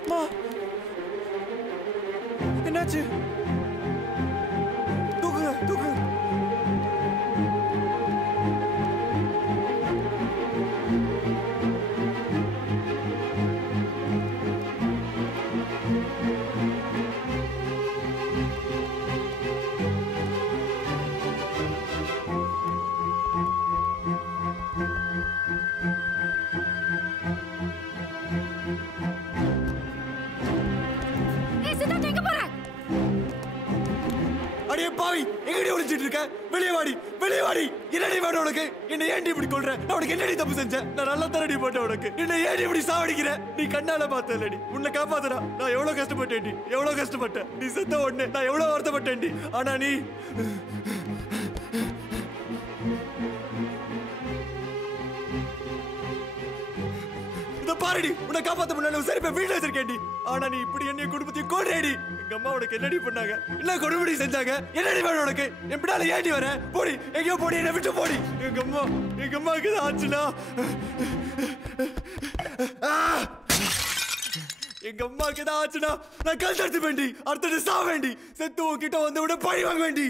அம்மா என்னாச்சு? தூக்குங்க தூக்குங்க. அடியே பாவி, எங்கடி ஒளிச்சிட்டு இருக்க? வெளியே வாடி, வெளியே வாடி. என்னடி வேணும் உனக்கு? என்ன ஏன்டி இப்படி கொல்ற? நான் உனக்கு என்னடி தப்பு செஞ்சேன்? நான் நல்லா தரடி போட்டேன் உனக்கு. என்ன ஏன்டி இப்படி சாவடிக்கிற? நீ கண்ணால பார்த்தலடி. உன்னை காப்பாத்துறா. நான் எவ்வளவு கஷ்டப்பட்டேன்டி, எவ்வளவு கஷ்டப்பட்டேன். நீ செத்த உடனே நான் எவ்வளவு வருத்தப்பட்டேன்டி. ஆனா நீ பாருடி, உன்னை காப்பாத்த முன்னால சரிப்பா வீட்டுல வச்சிருக்கேன்டி. ஆனா நீ இப்படி என்னைய குடும்பத்தையும் கொல்றேடி. எங்க அம்மா உனக்கு என்னடி பண்ணாங்க? என்ன கொடுபடி செஞ்சாங்க? என்னடி வேணும் உனக்கு? என் பின்னால ஏண்டி வர? போடி, எங்கேயோ போடி, என்னை விட்டு போடி. எங்க அம்மாவுக்கு தான் ஆச்சுனா, எங்க அம்மாவுக்கு தான் ஆச்சுனா நான் கல் தடுத்து வேண்டி, அடுத்தது சா வேண்டி, செத்து உன்கிட்ட வந்து விட பழி வாங்க வேண்டி.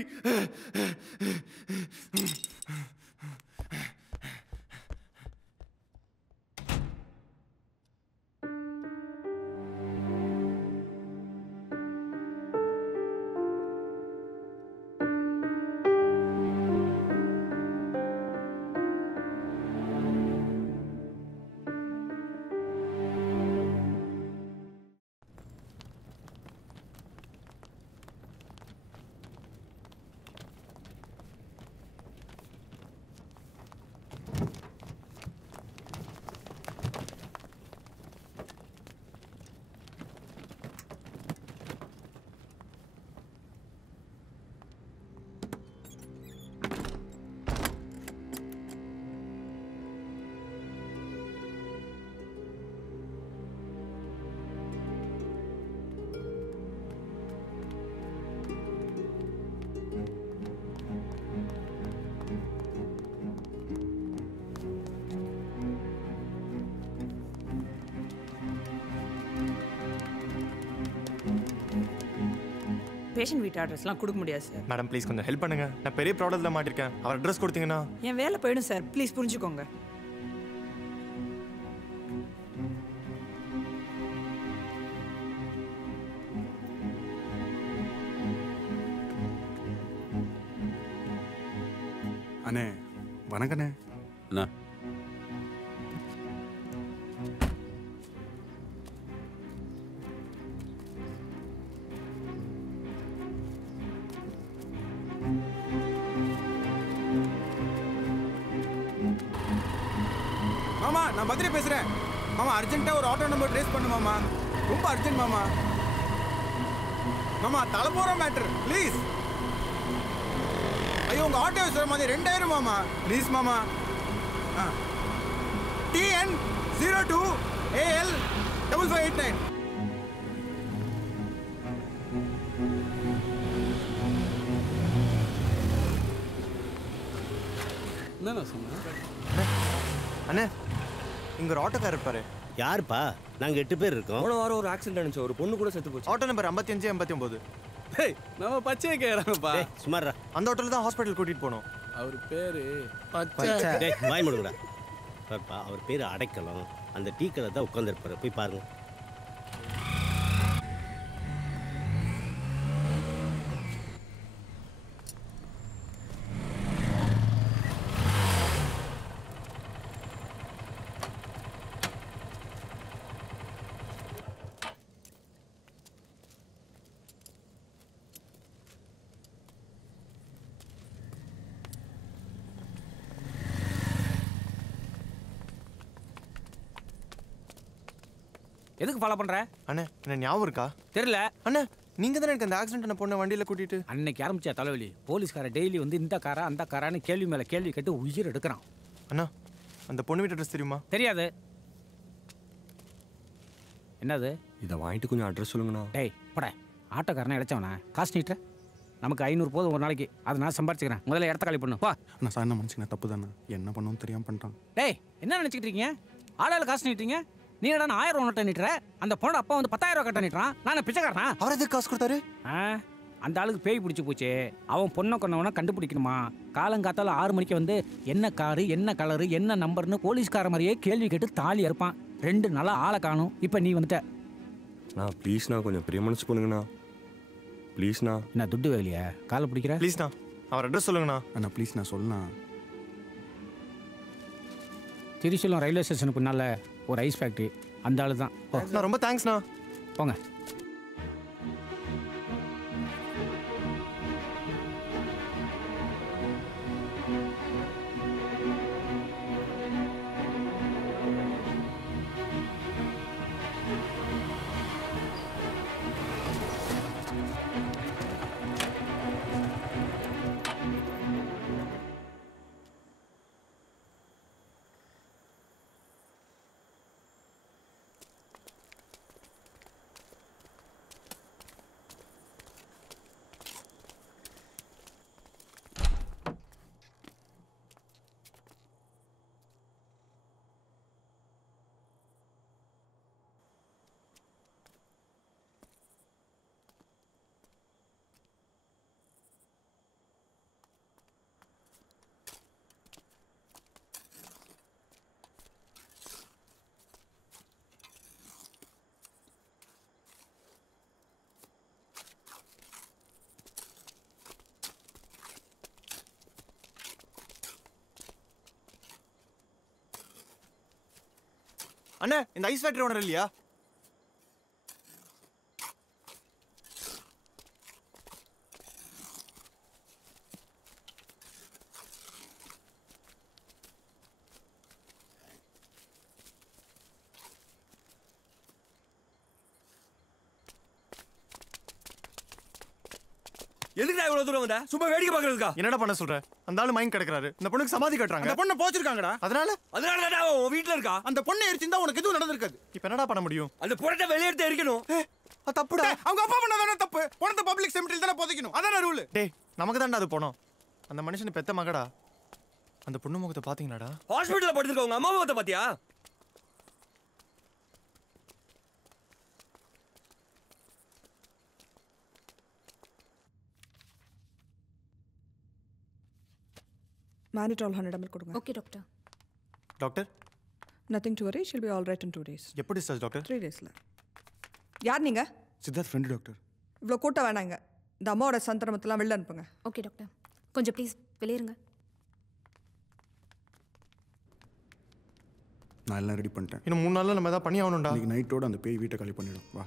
பேஷண்ட் வீட்டு அட்ரஸ்லாம் கொடுக்க முடியாது சார். மேடம் ப்ளீஸ் கொஞ்சம் ஹெல்ப் பண்ணுங்க. நான் பெரிய ப்ராப்ளத்தில் மாட்டிருக்கேன். அவர் அட்ரஸ் கொடுத்தீங்கன்னா என் வேலை போயிடும் சார். ப்ளீஸ் புரிஞ்சுக்கோங்க. அண்ணே வணக்கண்ணே. அண்ணா மாமா, நான் மதுரை பேசுறேன். மாமா அர்ஜென்ட்டா ஒரு ஆட்டோ நம்பர் ட்ரேஸ் பண்ணு மாமா. ரொம்ப அர்ஜென்ட் மாமா. மாமா தலை போற மேட்டர் ப்ளீஸ். ஐயோ உங்க ஆட்டோ சொல்ற மாதிரி 2000 மாமா ப்ளீஸ் மாமா. TN 02 AL 5589. என்ன சொன்ன? அண்ணே இங்க ஒரு ஆட்டோக்காரர் இருப்பாரு. யாருப்பா? நாங்க 8 பேர் இருக்கோம். போன வாரம் ஒரு ஆக்சிடென்ட் ஆனிச்சு. ஒரு பொண்ணு கூட செத்து போச்சு. Auto number 5589. டேய் நம்ம பச்சையே கேக்குறாங்கப்பா. சுமாரா. அந்த ஆட்டோல தான் ஹாஸ்பிடல் கூட்டிட்டு போனோம். அவர் பேரு பச்சை. டேய் வாய் மூடுடா. பாப்பா அவர் பேரு அடைக்கலம். அந்த டீ கடை தான் உட்கார்ந்திருப்பாரு. போய் பாருங்க. எதுக்கு ஃபாலோ பண்ற? அண்ணே என்ன ஞாபகம் இருக்கா? தெரியல. அண்ணே நீங்க தானே எனக்கு அந்த ஆக்சிடென்ட் பொண்ணை வண்டியில கூட்டிட்டு அன்னைக்கு ஆரம்பிச்ச தலைவலி. போலீஸ்கார டெய்லி வந்து இந்த காரா அந்த காரான்னு கேள்வி மேல கேள்வி கேட்டு உயிர் எடுக்கிறான். அண்ணா அந்த பொண்ணு வீட்டு அட்ரஸ் தெரியுமா? தெரியாது. என்னது? இதை வாங்கிட்டு கொஞ்சம் அட்ரஸ் சொல்லுங்கண்ணா. டேய் போட. ஆட்டோக்காரனா இழைச்சவனா காசு நீட்டுற நமக்கு 500 போதும் ஒரு நாளைக்கு அதை நான் சம்பாரிச்சுக்கிறேன் முதல்ல இடத்த காலி பண்ணு வா. நான் சார் என்ன மனுஷங்க தப்பு தானே என்ன பண்ணணும்னு தெரியாமல் பண்ணிட்டான். டேய் என்ன நினச்சிக்கிட்டு இருக்கீங்க ஆளால் காசு நீட்டுறீங்க நீ என்னடா 1000 ரூபா நோட்டை நீட்டுற அந்த பொண்ணோட அப்பா வந்து 10,000 ரூபா கட்ட நீட்டுறான் நான் பிச்சைக்காரனா அவர் எதுக்கு காசு கொடுத்தாரு அந்த ஆளுக்கு பேய் பிடிச்சி போச்சு அவன் பொண்ணை கொண்டவனை கண்டுபிடிக்கணுமா காலங்காத்தால 6 மணிக்கு வந்து என்ன காரு என்ன கலரு என்ன நம்பர்னு போலீஸ்கார மாதிரியே கேள்வி கேட்டு தாலி இருப்பான் 2 நாளா ஆளை காணும் இப்போ நீ வந்துட்ட நான் ப்ளீஸ்ண்ணா கொஞ்சம் பெரிய மனசு பண்ணுங்கண்ணா ப்ளீஸ்ண்ணா. என்ன துட்டு வேலையா காலை பிடிக்கிற ப்ளீஸ்ண்ணா அவர் அட்ரஸ் சொல்லுங்கண்ணா. அண்ணா ப்ளீஸ் நான் சொல்லலாம். திருச்செல்லம் ரயில்வே ஸ்டேஷனுக்கு முன்னால் ஒரு ஐஸ் ஃபேக்ட்ரி அந்த ஆளு தான். ரொம்ப தேங்க்ஸ்ண்ணா. போங்க. அண்ணே இந்த ஐஸ் ஃபேக்டரி ஓனர் இல்லையா? எதுக்கு இவ்வளவு தூரம் வந்த சும்மா வேடிக்கை பார்க்கறதுக்கா? என்னடா பண்ண சொல்ற? அந்த ஆளு மைண்ட் கிடக்குறாரு இந்த பொண்ணுக்கு சமாதி கட்டுறாங்க. அந்த பொண்ணை போச்சிருக்காங்கடா. அதனால தானே உன் வீட்டுல இருக்கா. அந்த பொண்ணை எரிச்சிருந்தா உனக்கு எதுவும் நடந்திருக்காது. இப்போ என்னடா பண்ண முடியும்? அந்த பொண்ணை வெளியேற்ற எரிக்கணும். அது தப்புடா. அவங்க அப்பா பண்ணதானே தப்பு. பொண்ணை பப்ளிக் செமிட்டரியில தானே புதைக்கணும். அதானே ரூல். டேய் நமக்கு தான்டா அது போனோம். அந்த மனுஷன் பெத்த மகடா. அந்த பொண்ணு முகத்தை பாத்தீங்களாடா? ஹாஸ்பிடல்ல படுத்துருக்க உங்க அம்மா முகத்தை பாத்தியா? Mannitol 100 ml கொடுங்க. Okay doctor. Doctor Nothing to worry, she'll be all right in 2 days. எப்படி டிஸ்சார்ஜ் டாக்டர்? 3 daysல. யார் நீங்க? Siddharth friend doctor. இவ்வளோ கூட்ட வேணாங்க. இந்த அம்மாவோட சந்திரமத்தெல்லாம் வெளில அனுப்புங்க. Okay doctor. கொஞ்சம் ப்ளீஸ் வெளியேறுங்க. நான் எல்லாம் ரெடி பண்ணிட்டேன். இன்னும் 3 நாள்ல நம்ம ஏதாவது பண்ணி ஆகணும்டா. இன்னைக்கு நைட்டோட அந்த பேய் வீட்டை காலி பண்ணிடும். வா.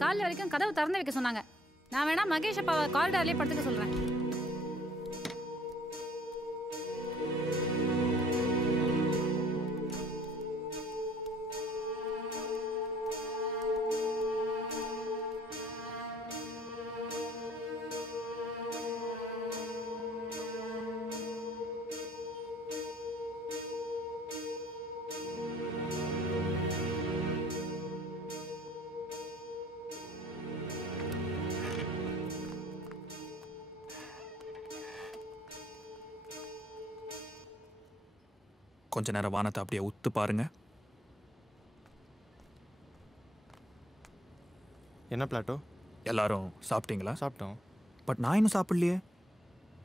காலைல வரைக்கும் கதவு திறந்து வைக்க சொன்னாங்க. நான் வேணா மகேஷ் அப்பாவை காரிடார்லயே படுத்துக்க சொல்றேன். கொஞ்ச நேரம் வானத்தை அப்படியே உத்து பாருங்க. என்ன பிளாட்டோ? எல்லாரும் சாப்பிட்டீங்களா? சாப்பிட்டோம். பட் நான் இன்னும் சாப்பிடலையே.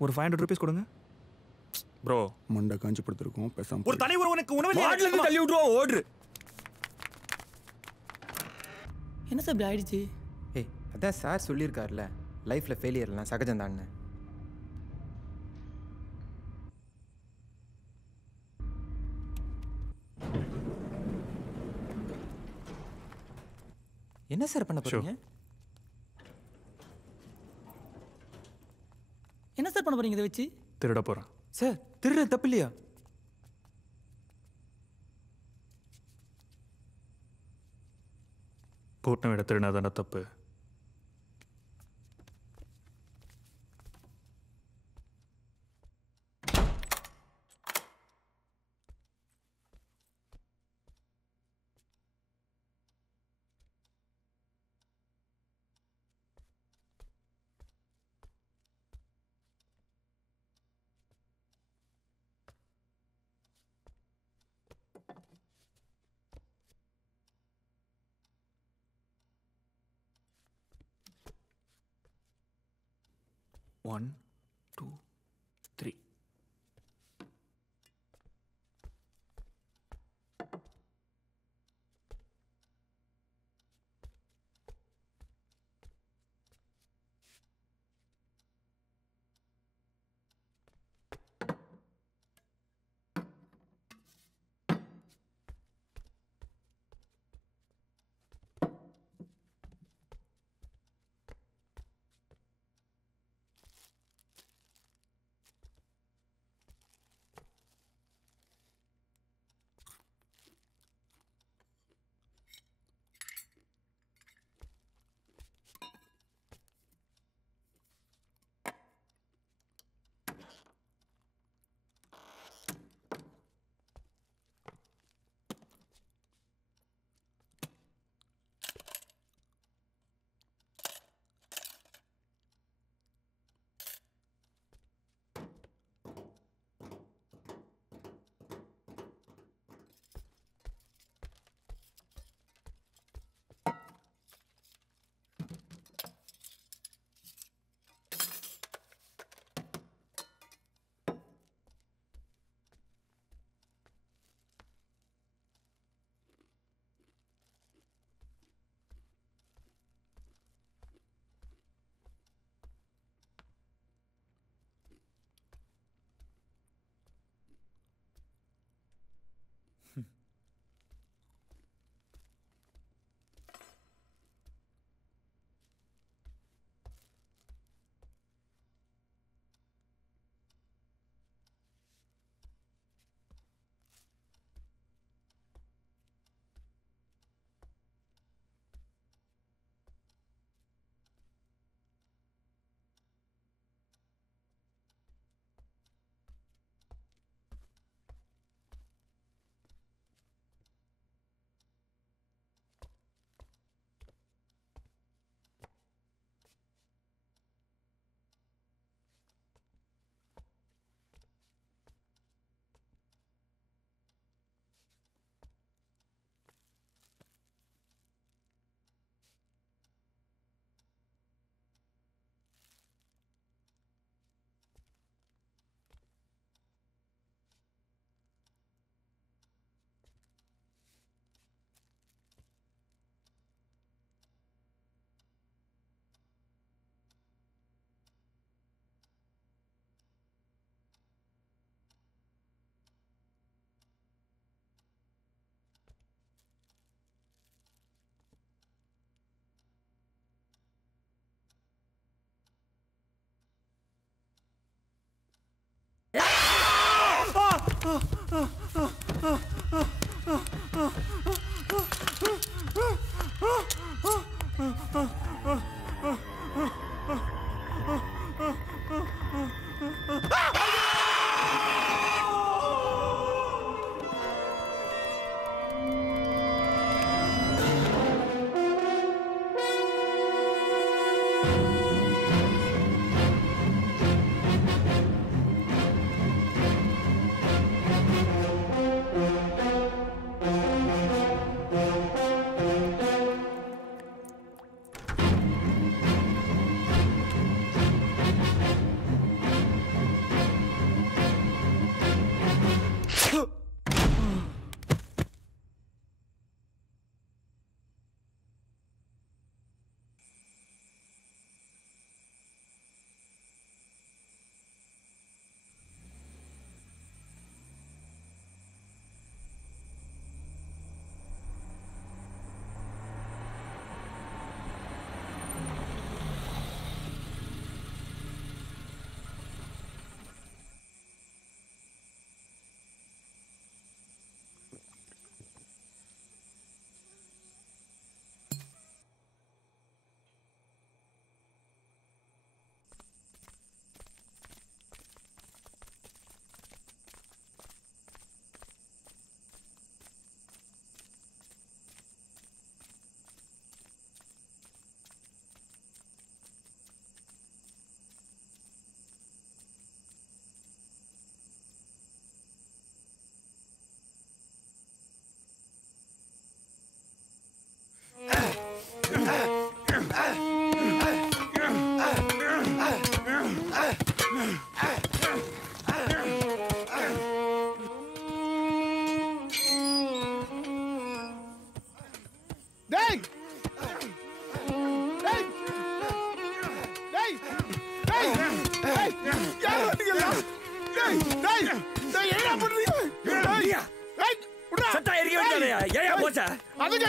ஒரு 500 rupees கொடுங்க ப்ரோ. மண்டை காஞ்சி படுத்துருக்கோம் பேசாம. ஒரு தனி ஒருவனுக்கு உணவு வாட்லேருந்து தள்ளி விட்டுருவோம், ஓடுரு. என்ன சார் இப்படி ஆயிடுச்சு? ஏய் அதான் சார் சொல்லியிருக்காருல, லைஃப்பில் ஃபெயிலியர்லாம் சகஜம் தான்னு. என்ன சார் பண்ண போறீங்க? என்ன சார் பண்ண போறீங்க இதை வச்சு? திருட போகிறேன் சார். திருட தப்பு இல்லையா? கூட்டின விட திருடினா தானே தப்பு. One, 2, 3.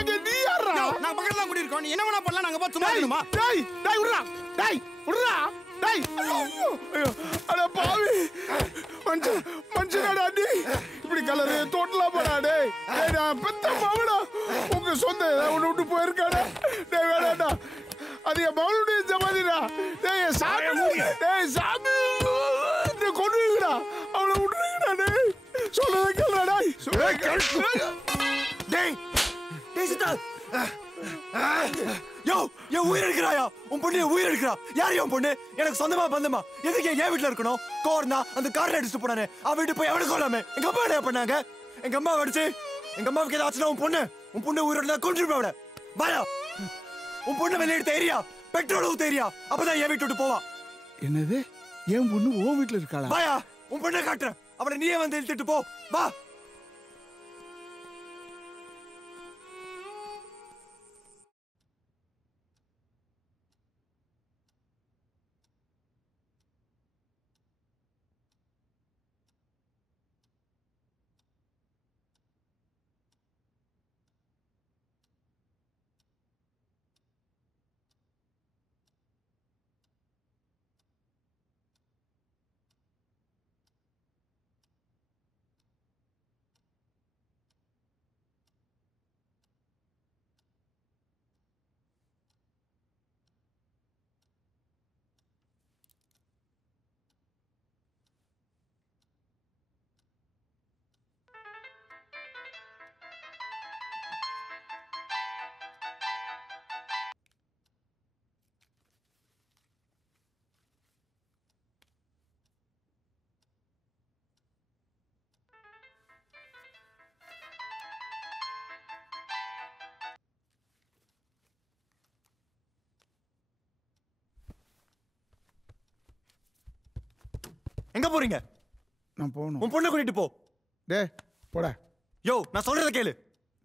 அங்க நீ யாரா? நான் பக்கத்துல குடி இருக்கோம். நீ என்ன வேணா பண்ணலாம். நாங்க பார்த்து சும்மா இருக்கணுமா? டேய் டேய் விடுடா. டேய் விடுடா. டேய் ஐயோ அட பாவி. மனுஷனாடா நீ. இப்படி கலரு தோட்டலா போடா டேய். டேய் நான் பெத்த மாவடா. உங்க சொந்த உன்னை விட்டு போயிருக்காடா. டேய் வேணாடா. அது என் மகளுடைய ஜமாதிடா. டேய் சாமி. டேய் சாமி. நீ கொன்னுடா. அவளை விட்டுறீங்கடா டேய். சொல்றத கேளுடா டேய். டேய் டேய் சித்தார்த். யோ என் உயிர் எடுக்கிறாயா? உன் பொண்ணு உயிர் எடுக்கிறா. யார் என் பொண்ணு? எனக்கு சொந்தமா பந்தமா? எதுக்கு என் வீட்டுல இருக்கணும்? கோர்னா அந்த கார்ல அடிச்சுட்டு போனானே அவன் வீட்டு போய் அவனுக்கு கொள்ளாமே. எங்க அப்பா என்ன பண்ணாங்க? எங்க அம்மா அடிச்சு எங்க அம்மாவுக்கு ஏதாச்சும் உன் பொண்ணு உயிரோட கொண்டு அவளை வாயா. உன் பொண்ணு வெளியே எடுத்த ஏரியா பெட்ரோல் ஊத்த ஏரியா. அப்பதான் என் வீட்டு விட்டு போவா. என்னது? என் பொண்ணு உன் வீட்டுல இருக்காளா? வாயா உன் பொண்ணை காட்டுறேன். அவனை நீயே வந்து இழுத்துட்டு போ. வா. எங்க போறீங்க? நான் போகணும். உன் பொண்ணை கூட்டிட்டு போ. டேய் போடா. யோ நான் சொல்றத கேளு.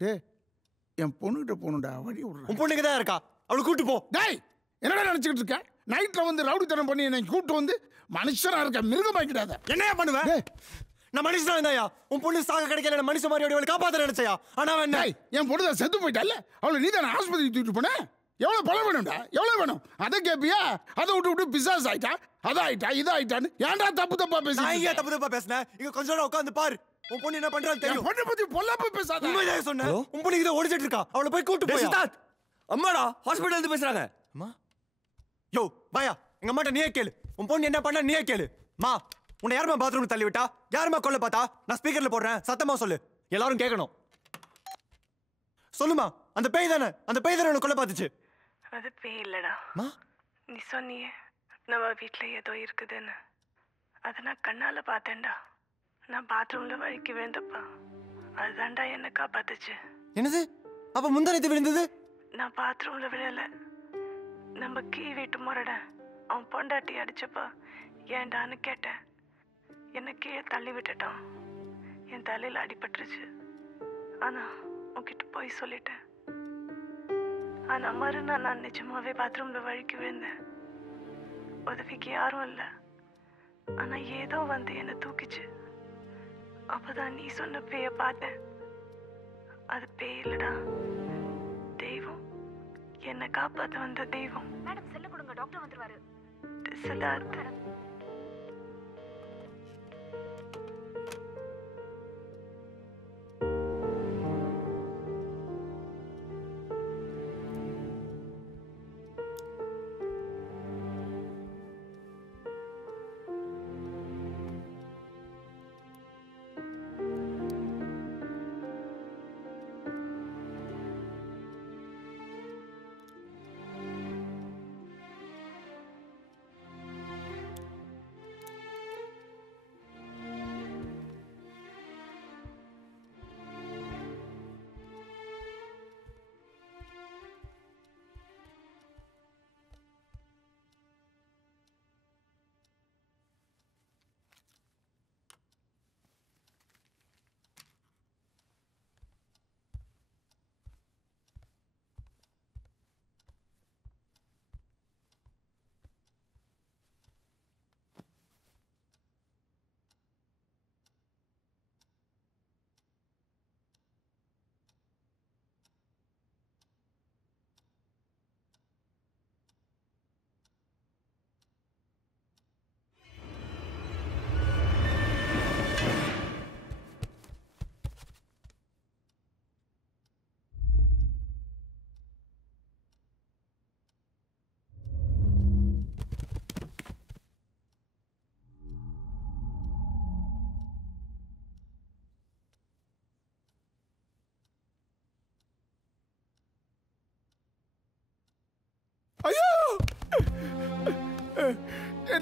டேய் என் பொண்ணுகிட்ட போகணும்டா. வழி விடுறா. உன் பொண்ணுக்கு தான் இருக்கா. அவளை கூட்டு போ. டேய் என்னடா நினைச்சுக்கிட்டு இருக்க? நைட்ல வந்து ரவுடித்தனம் பண்ணி என்னை கூட்டு வந்து மனுஷனா இருக்க மிருகமாக்கிடாத. என்னையா பண்ணுவேன்? நான் மனுஷனா இருந்தாயா? உன் பொண்ணு சாக கிடைக்கல. நான் மனுஷ மாதிரி அவளை காப்பாத்த நினைச்சையா? ஆனா என்ன? என் பொண்ணு தான் செத்து போயிட்டால. அவளை நீ தானே ஆஸ்பத்திரிக்கு தூக்கிட்டு போன. எவ்வளவு பணம் வேணும்டா? எவ்வளவு வேணும்? அதை கேப்பியா? அதை விட்டு பிசாஸ் ஆயிட்டா. அதாயிட்டா இதாயிட்டான்னு ஏன்டா தப்பு தப்பா பேச? நான் ஏன் தப்பு தப்பா பேசினேன்? இங்க கொஞ்ச நேரம் உட்கார்ந்து பாரு. உன் பொண்ணு என்ன பண்றான்னு தெரியும். பொண்ணை பத்தி பொல்லாப்ப பேசாத. உண்மையாக சொன்னேன். உன் பொண்ணு இதை ஒளிச்சிட்டு இருக்கா. அவளை போய் கூட்டு போய். சித்தார்த் அம்மாடா ஹாஸ்பிடல்ல இருந்து பேசுறாங்க. அம்மா யோ பாயா எங்க அம்மாட்ட நீயே கேளு. உன் பொண்ணு என்ன பண்ணா நீயே கேளு. மா உன்னை யாருமா பாத்ரூம்ல தள்ளி விட்டா? யாருமா கொல்ல பார்த்தா? நான் ஸ்பீக்கர்ல போடுறேன். சத்தமா சொல்லு. எல்லாரும் கேட்கணும். சொல்லுமா. அந்த பேய் தானே உன்னை கொல்ல பார்த்துச்சு. அது பேய் இல்லடா. நீ சொன்னியே நம்ம வீட்டுல ஏதோ இருக்குதுன்னு. அதை நான் கண்ணால பார்த்தேன்டா. நான் பாத்ரூம்ல வழுக்கி விழுந்தப்பா அதுதான்டா என்ன காப்பாத்துச்சு. என்னது? அப்ப முந்தானத்து விழுந்தது? நான் பாத்ரூம்ல விழல. நம்ம கீழ் வீட்டு முறட அவன் பொண்டாட்டி அடிச்சப்பா ஏன்டான்னு கேட்டேன். என்ன கீழே தள்ளி விட்டுட்டான். என் தலையில அடிபட்டுருச்சு. ஆனா உன்கிட்ட போய் சொல்லிட்டேன். ஆனா மறுநாள் நான் நிஜமாவே பாத்ரூம்ல வழுக்கி விழுந்தேன். உதவிக்கு யாரும் இல்லை. ஆனா ஏதோ வந்து என்னை தூக்கிச்சு. அப்பதான் நீ சொன்ன பேய பார்த்தேன். அது பேய் இல்லடா, தெய்வம். என்னை காப்பாத்த வந்த தெய்வம். மேடம் செல்ல கொடுங்க, டாக்டர் வந்துருவாரு. சித்தார்த்.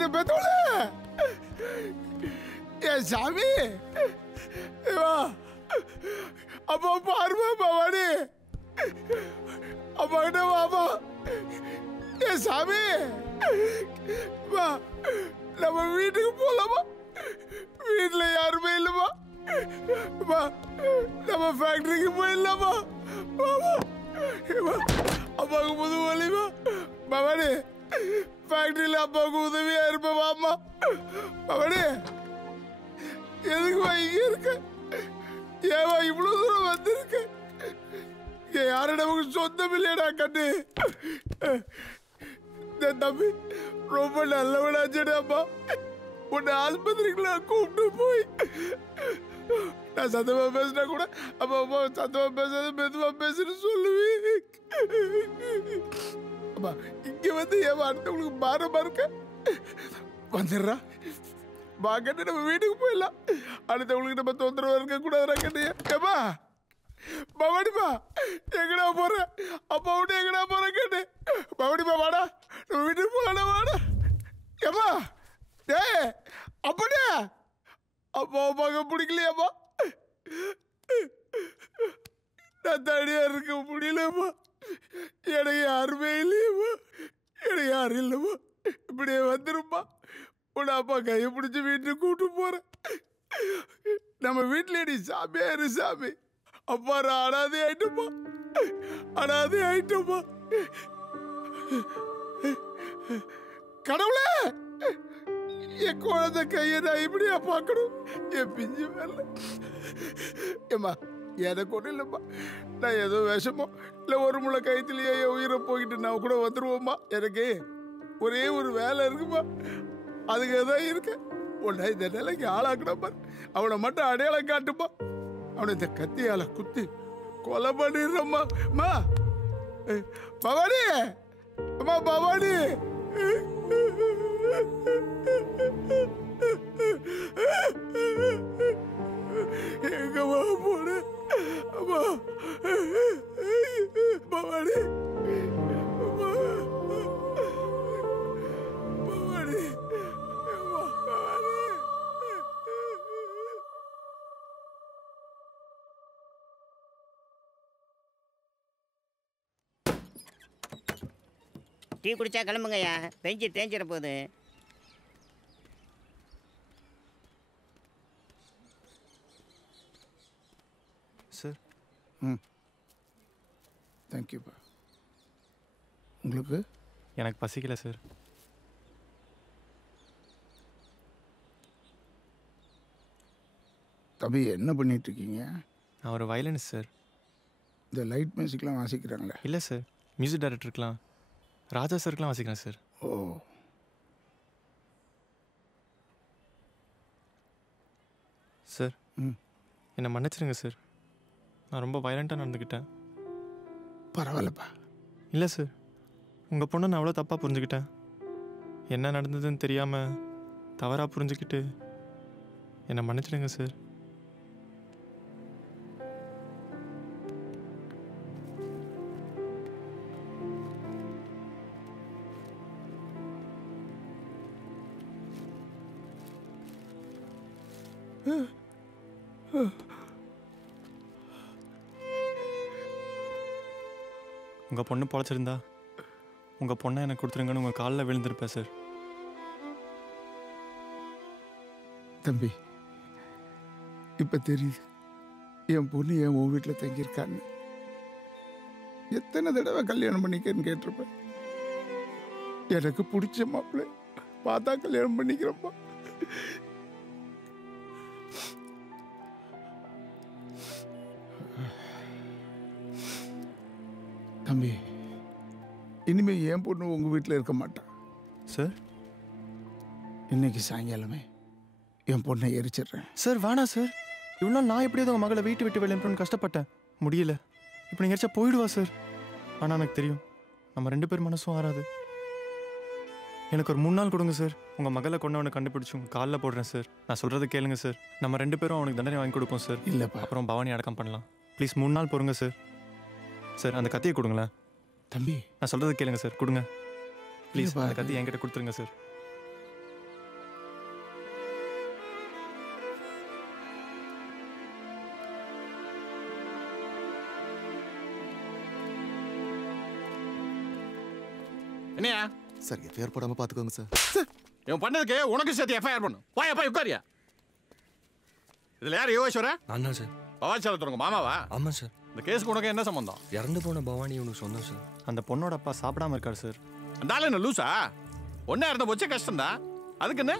எனக்கு பெத்தோல ஏ சாமி வா அப்பா பாருமா பவானி அப்பா கிட்ட வாப்பா ஏ சாமி வா நம்ம வீட்டுக்கு போலாமா வீட்டுல யாருமே இல்லைமா வா நம்ம ஃபேக்டரிக்கு போயிடலாமா அப்பாவுக்கு புது வழிமா பவானி ஃபேக்டரியில் அப்பாவுக்கு உதவியா இருப்பேன் வாமா பவானி எதுக்குமா இங்க இருக்க ஏவா இவ்வளவு தூரம் வந்திருக்க இங்க யாரும் நமக்கு சொந்தம் இல்லையடா கண்ணு தம்பி ரொம்ப நல்லவனாச்சேடாப்பா உன்னை ஆஸ்பத்திரிக்குள்ள கூப்பிட்டு போய் நான் சத்தமா பேசினா கூட அப்பா அப்பா சத்தமா பேசாத மெதுவா பேசுன்னு சொல்லுவேன் அப்பா இங்க வந்து ஏன் அடுத்தவங்களுக்கு பாரமா இருக்க வந்துடுறா வா கண்ணு நம்ம வீட்டுக்கு போயிடலாம் அடுத்தவங்களுக்கு நம்ம தொந்தரவு இருக்க கூடாதுடா கண்ணு ஏப்பா பவானிப்பா எங்கடா போற அப்பா விட்டு எங்கடா போற கண்ணு பவானிப்பா வாடா நம்ம வீட்டுக்கு போகலாம் வாடா ஏப்பா டே அப்படியா அப்பா அப்பாவுக்கு பிடிக்கலையாப்பா நான் தனியா இருக்க முடியலப்பா எனக்கு யாருமே இல்லையப்பா எனக்கு யாரும் இல்லைப்பா இப்படியே வந்துருப்பா உன் அப்பா கையை பிடிச்சி வீட்டுக்கு கூப்பிட்டு போறேன் நம்ம வீட்டுல நீ சாமியா இரு சாமி அப்பா நான் அனாதை ஆயிட்டோமா அனாதை ஆயிட்டோமா கடவுளே என் குழந்தை கையை நான் இப்படியா பார்க்கணும் என் பிஞ்சு மேல ஏம்மா எனக்கு ஒன்றும் இல்லைம்மா நான் ஏதோ விஷமோ இல்லை ஒரு முளை கைத்துலேயே என் உயிரை போய்கிட்டு நான் கூட வந்துடுவோம்மா எனக்கு ஒரே ஒரு வேலை இருக்குமா அதுக்கு தான் இருக்கேன் உன்னை இந்த நிலைக்கு ஆளாக்கணும்ப்பா அவனை மட்டும் அடையாளம் காட்டுப்பா அவனை இந்த கத்தியால குத்தி கொலை பண்ணிடுறம்மா அம்மா பவானி அம்மா பவானி எங்கம்மா போன அம்மா பவானி பவானி டீ குடிச்சா கிளம்புங்கய்யா பெஞ்சு தேஞ்சிட போகுது. சார் தேங்க்யூப்பா. உங்களுக்கு? எனக்கு பசிக்கல சார். தம்பி என்ன பண்ணிட்டு இருக்கீங்க? நான் ஒரு வயலினிஸ்ட் சார். இந்த லைட் மியூசிக்லாம் வாசிக்கிறாங்களே? இல்லை சார், மியூசிக் டைரக்டருக்கெலாம் ராஜா சாருக்கெலாம் வாசிக்கிறேன் சார். ஓ, சார் என்னை மன்னிச்சிருங்க சார், நான் ரொம்ப வயலண்ட்டாக நடந்துக்கிட்டேன். பரவாயில்லப்பா. இல்லை சார், உங்கள் பொண்ணை நான் அவ்வளோ தப்பாக புரிஞ்சுக்கிட்டேன். என்ன நடந்ததுன்னு தெரியாமல் தவறாக புரிஞ்சுக்கிட்டு என்னை மன்னிச்சிடுங்க சார். உங்கள் பொண்ணு பொழைச்சிருந்தா உங்கள் பொண்ணை எனக்கு கொடுத்துருங்கன்னு உங்கள் காலில் விழுந்திருப்பேன் சார். தம்பி, இப்போ தெரியுது என் பொண்ணு என் உன் வீட்டில் தங்கியிருக்கான்னு. எத்தனை தடவை கல்யாணம் பண்ணிக்கன்னு கேட்டிருப்பேன். எனக்கு பிடிச்ச மாப்பிள்ளை பார்த்தா கல்யாணம் பண்ணிக்கிறப்பா. தம்பி, இனிமே என் பொண்ணு உங்கள் வீட்டில் இருக்க மாட்டான் சார். இன்னைக்கு சாயங்காலமே என் பொண்ணை எரிச்சிடுறேன் சார். வேணாம் சார், இவ்வளோ நான் எப்படியாவது உங்கள் மகளை வீட்டு விட்டு வெளியனுப்பணும்னு கஷ்டப்பட்டேன், முடியல. இப்போ நீங்கள் எரிச்சா போயிடுவா சார். ஆனால் எனக்கு தெரியும் நம்ம 2 பேர் மனசும் ஆறாது. எனக்கு ஒரு 3 நாள் கொடுங்க சார், உங்கள் மகளை கொண்டவனை கண்டுபிடிச்சி உங்கள் காலில் போடுறேன் சார். நான் சொல்கிறத கேளுங்க சார், நம்ம 2 பேரும் அவனுக்கு தண்டனை வாங்கி கொடுப்போம் சார். இல்லைப்பா, அப்புறம் பவானி அடக்கம் பண்ணலாம். ப்ளீஸ் 3 நாள் பொறுங்க சார். சார் அந்த கத்தியை கொடுங்களேன். தம்பி, நான் சொல்கிறத கேளுங்க சார், கொடுங்க ப்ளீஸ். அந்த கத்தி என்கிட்ட கொடுத்துருங்க சார். என்னையா சார் எஃப்ஐஆர் போடாம பாத்துக்கோங்க சார். இவன் பண்ணதுக்கு உனக்கு சேர்த்து எஃப்ஐஆர் பண்ணும். போய் உட்காரியா. இதுல யார் யோகேஸ்வரன்? நான் தான் சார். பவாச்சலத்து உங்க மாமாவா? ஆமா சார். இந்த கேஸுக்கு உனக்கு என்ன சம்பந்தம்? இறந்து போன பவானி உனக்கு சொன்னேன் சார். அந்த பொண்ணோட அப்பா சாப்பிடாம இருக்காரு சார். அந்த ஆளு என்ன லூசா? ஒன்னா இருந்த போச்சு கஷ்டம்தான். அதுக்கு என்ன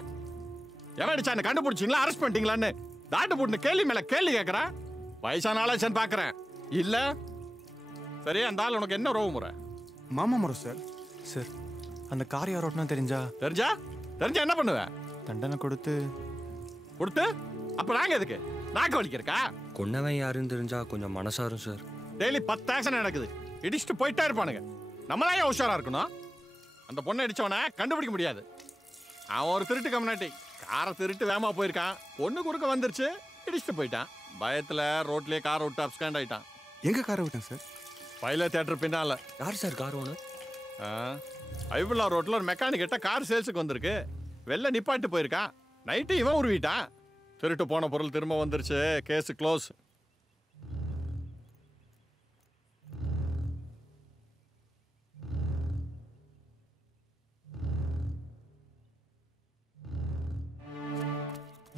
எவன் அடிச்சா என்ன கண்டுபிடிச்சிங்களா, அரெஸ்ட் பண்ணிட்டீங்களான்னு தாட்டு போட்டு கேள்வி மேல கேள்வி கேட்கறேன். வயசான ஆளாச்சான்னு பாக்குறேன். இல்ல சரி, அந்த ஆள் உனக்கு என்ன உறவு முறை? மாமா முறை சார். சார் அந்த கார் யார் ஓட்டினா தெரிஞ்சா என்ன பண்ணுவேன்? தண்டனை கொடுத்து அப்ப நாங்க எதுக்கு நாக்கு வலிக்கிறக்கா? கொன்னவன் யாருன்னு தெரிஞ்சா கொஞ்சம் மனசாரும் சார். டெய்லி 10 ஆக்சிடென்ட் நடக்குது. இடிச்சுட்டு போயிட்டே இருப்பானுங்க. நம்மளாம் ஏன் உஷாரா இருக்கணும்? அந்த பொண்ணை அடிச்சவனை கண்டுபிடிக்க முடியாது. அவன் ஒரு திருட்டு கம்யூனிட்டி. காரை திருட்டு வேகமா போயிருக்கான். பொண்ணு குறுக்க வந்துருச்சு, இடிச்சுட்டு போயிட்டான். பயத்துல ரோட்லயே காரை விட்டு அப்ஸ்காண்ட் ஆயிட்டான். எங்க காரை விட்டேன் சார்? பைலட் தியேட்டர் பின்னால. யார் சார் கார் ஓனர்? ஐபுல்லா ரோட்ல ஒரு மெக்கானிக் கிட்ட கார் சேல்ஸுக்கு வந்திருக்கு. வெளில நிப்பாட்டு போயிருக்கான். நைட்டு இவன் உருவிட்டான். திருட்டு போன பொருள் திரும்ப வந்துருச்சு. Case close.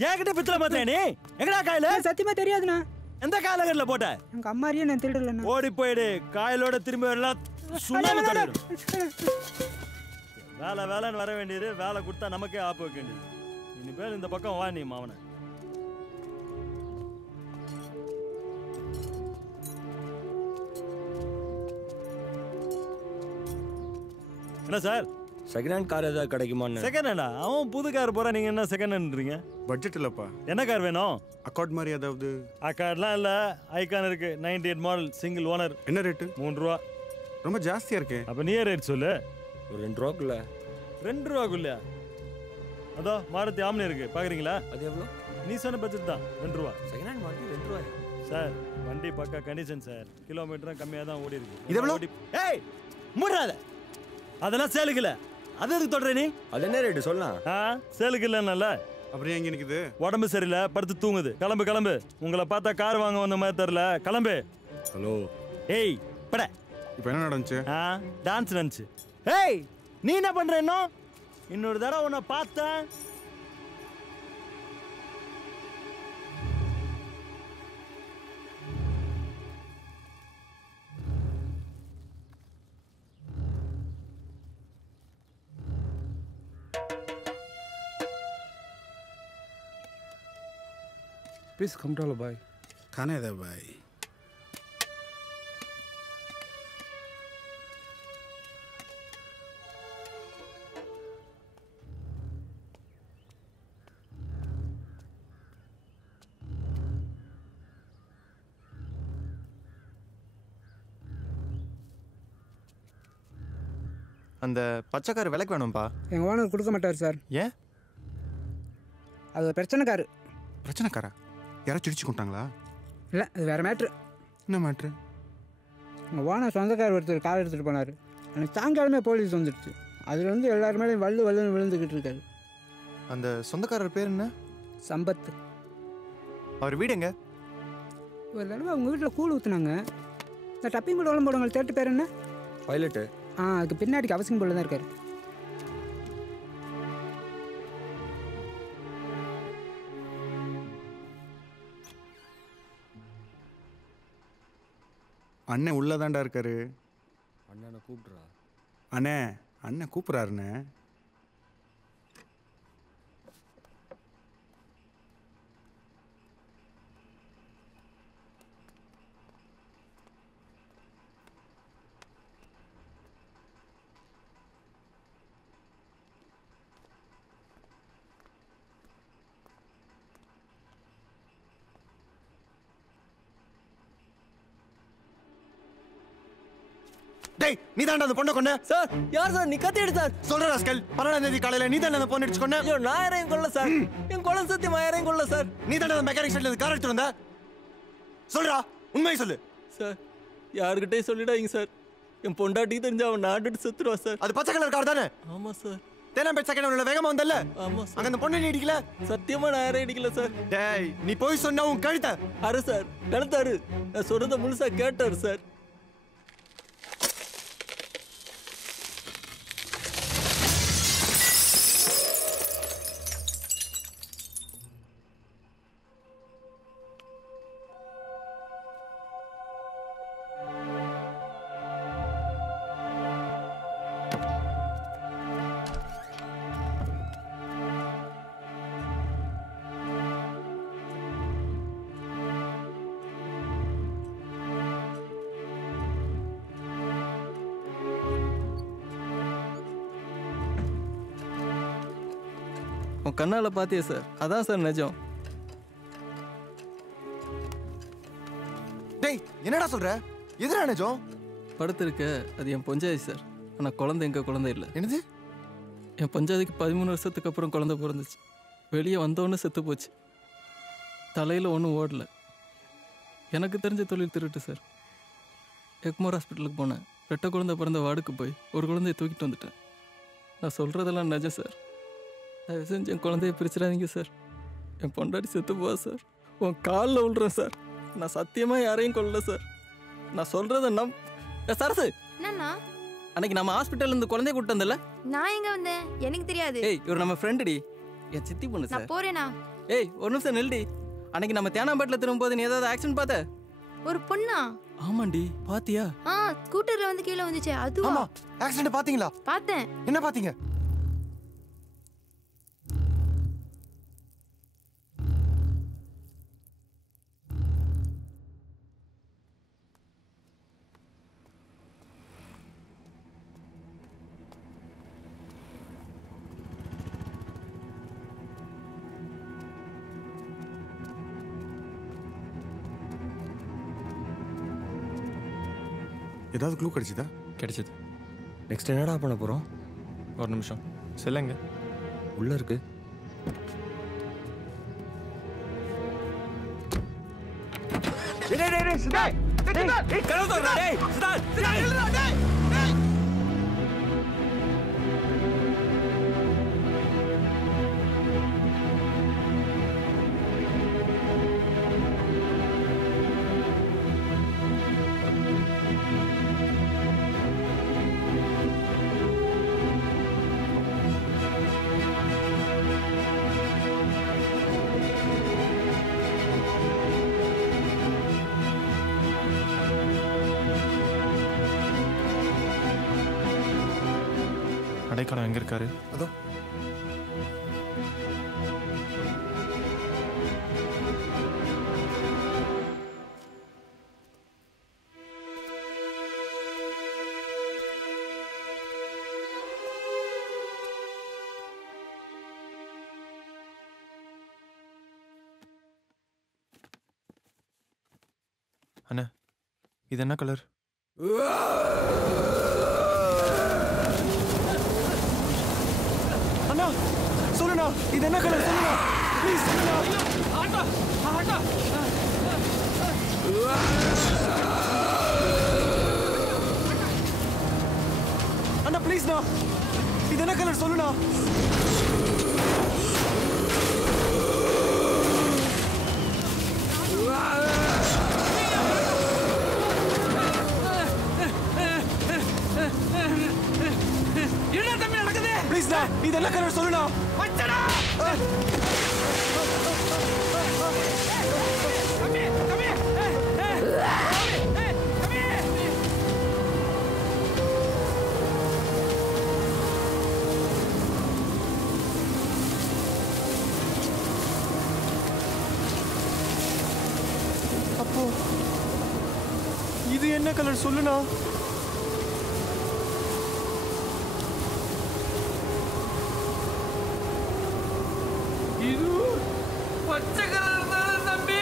ஏகிட்ட பித்தல பாத்தியா நீ? எங்கடா காயில? சத்தியமா தெரியாதுண்ணா. எந்த காயில போட்ட? எங்க அம்மாரியே நான் திருடலண்ணா. ஓடி போயிடு. காயிலோட திரும்பி வரலாம். சும்மா தள்ளிடும். வேலைன்னு வர வேண்டியது. வேலை கொடுத்தா நமக்கே ஆப்பு வைக்க வேண்டியது. இனிமேல் இந்த பக்கம் வா நீ மாவன. என்ன சார்? செகண்ட் ஹேண்ட் கார் ஏதாவது கிடைக்குமான்னு. செகண்ட் ஹேண்டா? அவன் புது கார் போறா, நீங்க என்ன செகண்ட் ஹேண்ட்றீங்க? பட்ஜெட் இல்லப்பா. என்ன கார் வேணும்? அக்கார்ட் மாதிரி ஏதாவது? அக்கார்ட்லாம் இல்ல, ஐகான் இருக்கு. 98 மாடல், சிங்கிள் ஓனர். என்ன ரேட்டு? 3 ரூபா. ரொம்ப ஜாஸ்தியா இருக்கே. அப்ப நீ ரேட் சொல்லு. ஒரு 2 ரூபாக்குள்ள. 2 ரூபாக்குள்ள? அதோ மாருதி ஆம்னி இருக்கு, பாக்குறீங்களா? அது எவ்வளோ? நீ சொன்ன பட்ஜெட் தான், 2 ரூபா. செகண்ட் ஹேண்ட் மாடல் 2 ரூபாயா? சார் வண்டி பக்கா கண்டிஷன் சார். கிலோமீட்டரும் கம்மியா தான் ஓடி இருக்கு. இது எவ்வளோ? ஏய் மூடாத. அதெல்லாம் சேலுக்கு இல்ல. அது எதுக்கு தொடர நீ? அது என்ன ரேட்டு சொல்லலாம்? சேலுக்கு இல்லைன்னால. அப்புறம் எங்க நிக்குது? உடம்பு சரியில்லை, படுத்து தூங்குது. கிளம்பு. உங்களை பார்த்தா கார் வாங்க வந்த மாதிரி தெரியல. கிளம்பு. ஹலோ. ஏய் பட. இப்போ என்ன நடந்துச்சு? டான்ஸ் நடந்துச்சு. ஏய் நீ என்ன பண்ற? இன்னொரு தடவை உன்னை பார்த்தேன். Please come to bhai. खाने दे भाई. அந்த பச்சைக்காரு விலைக்கு வேணும்பா. எங்க ஓனர் கொடுக்க மாட்டார் சார். ஏன்? அது பிரச்சனைக்காரு. பிரச்சனைக்காரா? யாராச்சும் இடிச்சு கொண்டாங்களா? இல்லை, அது வேற மேட்ரு. என்ன மேட்ரு? உங்கள் ஓனர் சொந்தக்கார் ஒருத்தர் கார் எடுத்துகிட்டு போனார். எனக்கு சாயங்காலமே போலீஸ் வந்துடுச்சு. அதில் வந்து எல்லாருமே வல்லுன்னு விழுந்துக்கிட்டு இருக்காரு. அந்த சொந்தக்காரர் பேர் என்ன? சம்பத். அவர் வீடு எங்க? ஒரு தடவை அவங்க வீட்டில் கூழ் ஊற்றுனாங்க. இந்த டப்பிங் போட போடுவாங்க. தேட்டு பேர் என்ன? பைலட்டு. அதுக்கு பின்னாடிக்கு அவசியம் போல தான் இருக்காரு. அண்ணன் உள்ளதாண்டா இருக்காரு. அண்ணனை கூப்பிடுறா. அண்ணன் கூப்பிட்றாருண்ணே. டேய் நீ தான்டா அந்த பொண்ணை கொன்ன? சார் யார் சார்? நீ கத்தி எடு சார். சொல்ற ராஸ்கல். 12ஆம் தேதி காலையில நீ தானே அந்த பொண்ணை அடிச்சு கொன்ன? ஐயோ நான் யாரையும் கொல்ல சார். என் கொலை சத்தியமா யாரையும் கொல்ல சார். நீ தானே அந்த மெக்கானிக் சைடுல கார் எடுத்து வந்த? சொல்றா, உண்மையை சொல்லு. சார் யாருக்கிட்டே சொல்லிடாதீங்க சார். என் பொண்டாட்டிக்கு தெரிஞ்சு அவன் நாட்டுட்டு செத்துருவா சார். அது பச்சை கலர் கார் தானே? ஆமா சார். தேனாம்பேட் செகண்ட் ஹேண்ட்ல வேகமா வந்தல்ல? ஆமா சார். அங்க அந்த பொண்ணை நீ அடிக்கல? சத்தியமா நான் யாரையும் அடிக்கல சார். டேய் நீ போய் சொன்னா உன் கழுத்த அரு சார். கழுத்தாரு. நான் சொல்றத முழுசா கேட்டாரு சார். உன் கண்ணால் பார்த்தியே சார், அதான் சார் நிஜம். டேய் என்னடா சொல்ற? எதுடா நிஜம்? படுத்திருக்க அது என் பொஞ்சாதி சார். ஆனால் குழந்தை எங்கள் குழந்தை இல்லை. என்னது? என் பஞ்சாதிக்கு 13 வருஷத்துக்கு அப்புறம் குழந்தை பிறந்துச்சு. வெளியே வந்தோன்னு செத்து போச்சு. தலையில் ஒன்றும் ஓடல. எனக்கு தெரிஞ்ச தொழில் திருட்டு சார். எக்மோர் ஹாஸ்பிட்டலுக்கு போனேன். 2 குழந்தை பிறந்த வார்டுக்கு போய் ஒரு குழந்தைய தூக்கிட்டு வந்துட்டேன். நான் சொல்கிறதெல்லாம் நிஜம் சார். தயவு செஞ்சு என் குழந்தைய பிரிச்சிடாதீங்க சார். என் பொண்டாட்டி செத்து போவா சார். உன் காலில் விழுறேன் சார். நான் சத்தியமாக யாரையும் கொல்லல சார். நான் சொல்கிறத சரசு என்னண்ணா? அன்னைக்கு நம்ம ஹாஸ்பிட்டல்லேருந்து குழந்தைய கூப்பிட்டு வந்தல. நான் எங்க வந்தேன்? எனக்கு தெரியாது. ஏய் இவர் நம்ம ஃப்ரெண்டுடி, என் சித்தி பொண்ணு சார். நான் போறேனா? ஏய் ஒரு நிமிஷம் நில்டி. அன்னைக்கு நம்ம தேனாம்பேட்டில் திரும்பும்போது நீ ஏதாவது ஆக்சிடென்ட் பார்த்த? ஒரு பொண்ணா? ஆமாண்டி, பாத்தியா? ஸ்கூட்டர்ல வந்து கீழே வந்துச்சு. அதுவா? ஆமா, ஆக்சிடென்ட் பாத்தீங்களா? பார்த்தேன். என்ன பாத்தீங்க? ஏதாவது க்ளூ கிடைச்சதா? கிடைச்சது. நெக்ஸ்ட் என்னடா பண்ண போகிறோம்? ஒரு நிமிஷம். செல்லுங்க. உள்ளே இருக்கு. அடைக்கலம் எங்க இருக்காரு? அதோ. அண்ணா இது என்ன கலர்? அண்ணா சொல்லுண்ணா, இது என்ன கலர் சொல்லுண்ணா, ப்ளீஸ் சொல்லுண்ணா. Auto auto. அண்ணா ப்ளீஸ்ண்ணா, இது என்ன கலர் சொல்லுண்ணா. என்ன தம்பி நடக்குது? ப்ளீஸ்ண்ணா, இது என்ன கலர் சொல்லுண்ணா. வச்சடா. தம்பி தம்பி அப்போ இது என்ன கலர் சொல்லுண்ணா. இது பச்சை கலர் தானே தம்பி?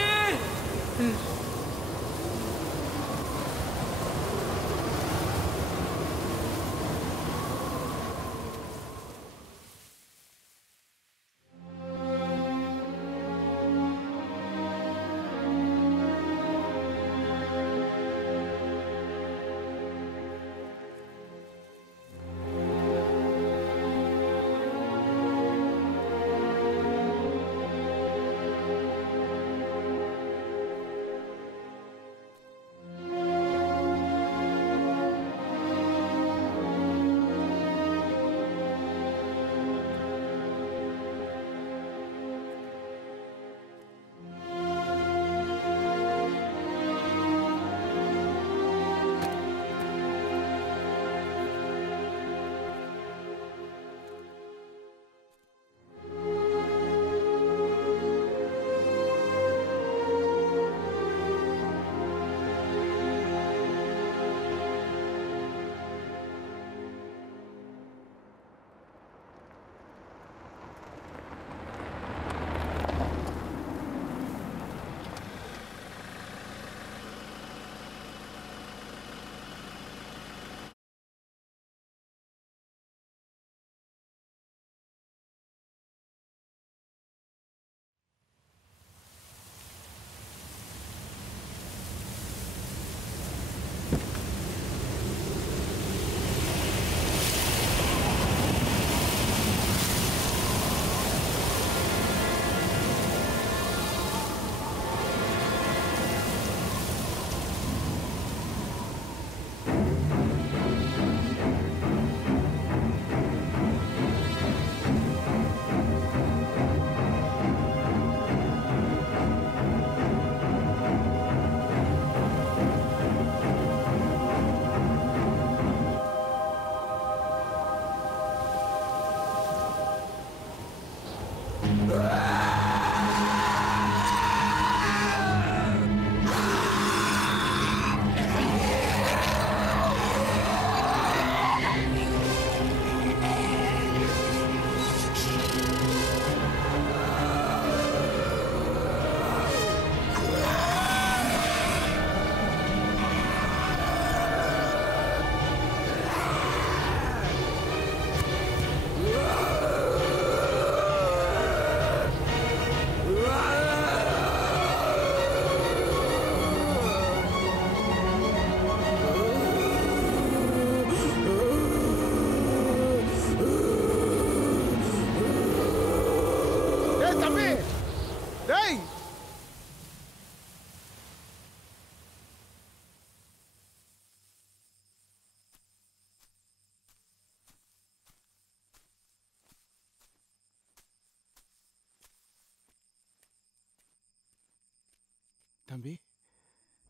தம்பி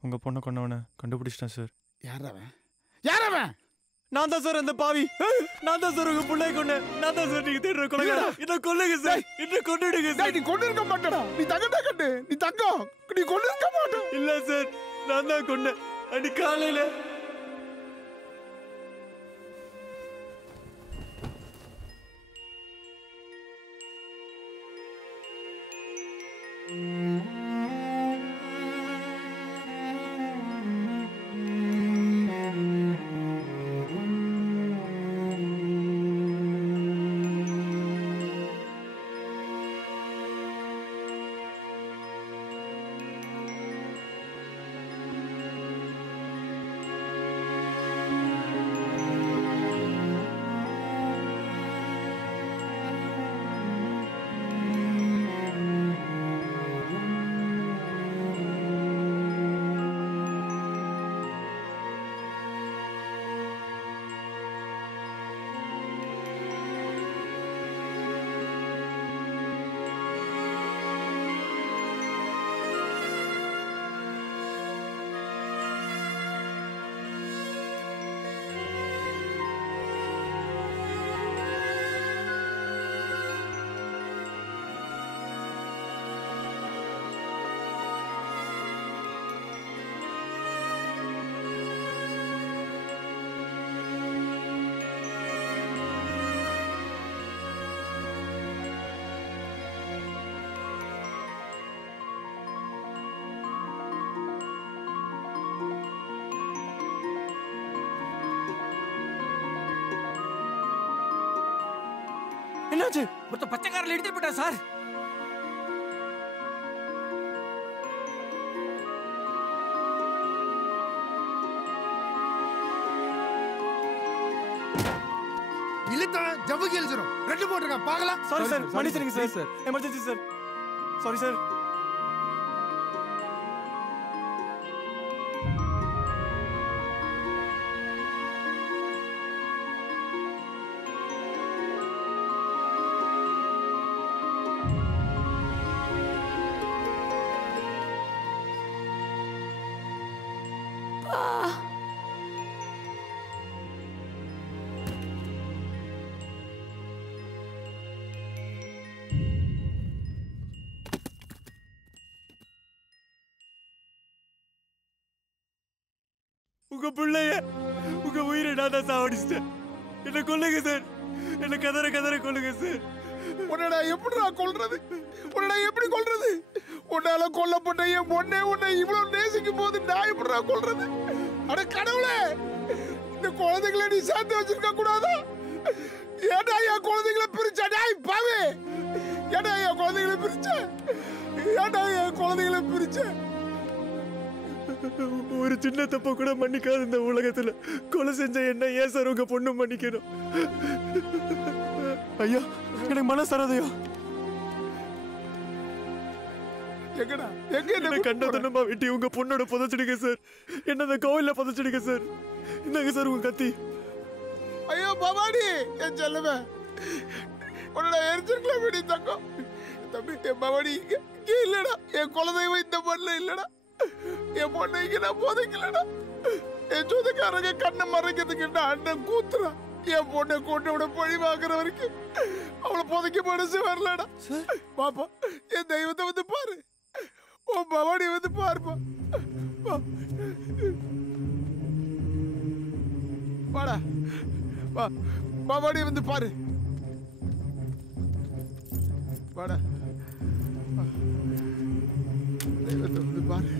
உங்க பொண்ணை கொண்டவனை கண்டுபிடிச்சிட்டேன் சார். யாரவன் யாரவன்? நான் தான் சார் அந்த பாவி. நான் தான் சார் உங்க பிள்ளை கொண்டேன். நான் தான் சார் நீங்க தேடுற கொலைகாரன். என்ன கொல்லுங்க சார். என்ன கொன்னுடுங்க சார். நீ கொண்டு இருக்க மாட்டடா. நீ தங்கடா கட்டு. நீ தங்கம். நீ கொண்டு இருக்க மாட்ட. இல்ல சார் நான் தான் கொன்னேன். அடி காலையில என்னாச்சு? ஒருத்த பச்சை காரில் எடுத்து போட்டா சார். இழுத்தா ஜவ்வுக்கு எழுதிரும். ரெண்டு போட்டுருக்க பார்க்கலாம். சாரி சார் மன்னிச்சிடுங்க sir. Emergency sir. Sorry sir. உங்க பிள்ளைய உங்க உயிரை நான் தான் சாவடிச்சிட்டேன். என்ன கொல்லுங்க சார். என்ன கதற கதற கொல்லுங்க சார். உன்னடா எப்படிடா கொல்றது? உன்னடா எப்படி கொல்றது? உன்னால கொல்லப்பட்ட என் பொண்ணே உன்னை இவ்வளவு நேசிக்கும் போது நான் எப்படிடா கொல்றது? அட கடவுளே, இந்த குழந்தைகளை நீ சேர்த்து வச்சிருக்க கூடாதா? ஏடா என் குழந்தைகளை பிரிச்ச? டேய் பாவி, ஏடா என் குழந்தைகளை பிரிச்ச? ஏடா என் குழந்தைகளை பிரிச்ச? ஒரு சின்ன தப்ப கூட மன்னிக்காத இந்த உலகத்துல கொலை செஞ்ச என்ன ஏன் சார் உங்க பொண்ணு மன்னிக்கணும்? ஐயா எனக்கு மனசராதையா. என்ன கண்டதனமா வெட்டி உங்க பொண்ணோட புதைச்சிடுங்க சார். என்ன அந்த கோவில்ல புதைச்சிடுங்க சார். இந்தாங்க சார் உங்க கத்தி. ஐயோ பவானி, என் செல்லவே, உன்னோட எரிச்சிருக்கலாம் வெடி தங்கம். தம்பி என் பவானி இங்க இல்லடா. என் குலதெய்வம் இந்த மண்ணில் இல்லடா. என் பொண்ணு இங்க நான் போதைக்கலடா. என் சொந்தக்காரங்க கண்ணை மறைக்கிறதுக்கு அண்ணன் கூத்துறான். என் பொண்ணை கொண்டு விட பழி வாங்குற வரைக்கும் அவளை புதைக்க மனசு வரலடா. பாப்பா என் தெய்வத்தை வந்து பாரு, உன் பவானி வந்து பாருப்பா. வாடா வா, பவானி வந்து பாரு. வாடா தெய்வத்தை வந்து பாரு.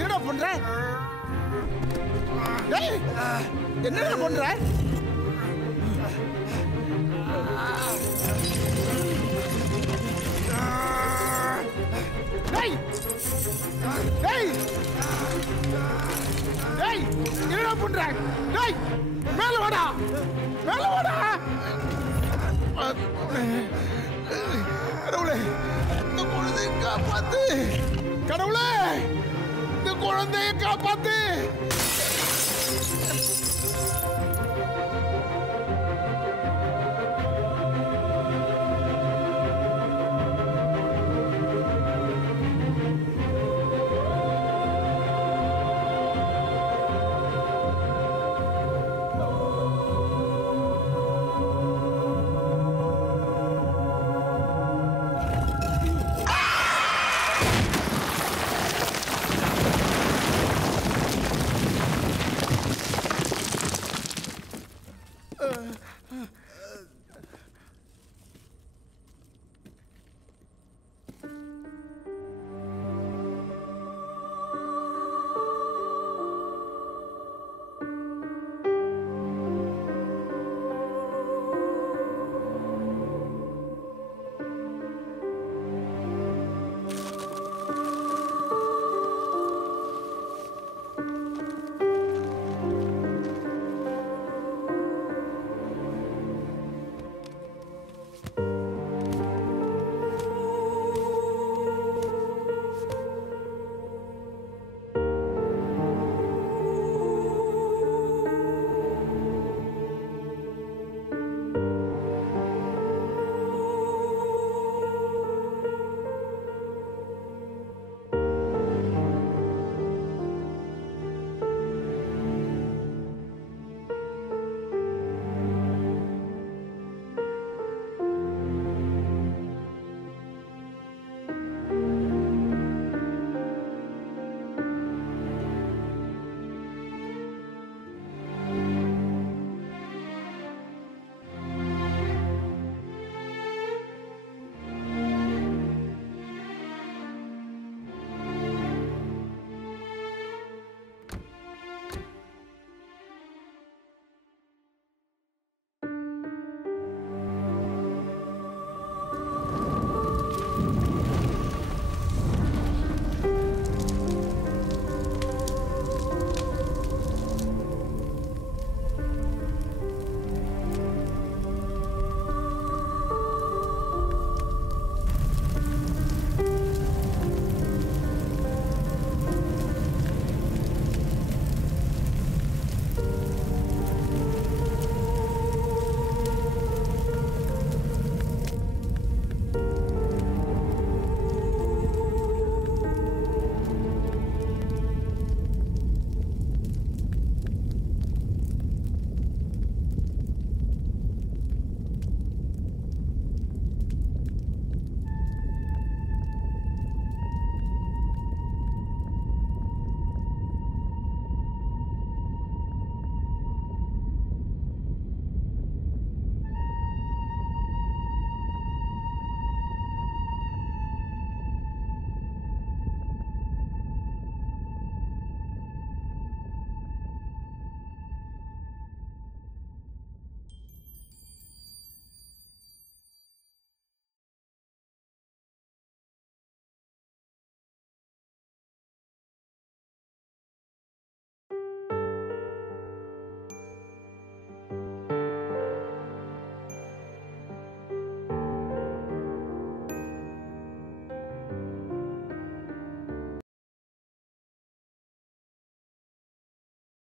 என்னடா பண்ற? என்னடா பண்ற? டேய் டேய் டேய் என்னடா பண்ற? டேய் மேல வாடா, மேல வாடா. கடவுளே, இந்த குழந்தையை காப்பாத்து. கடவுளே, இந்த குழந்தையை காப்பாத்து.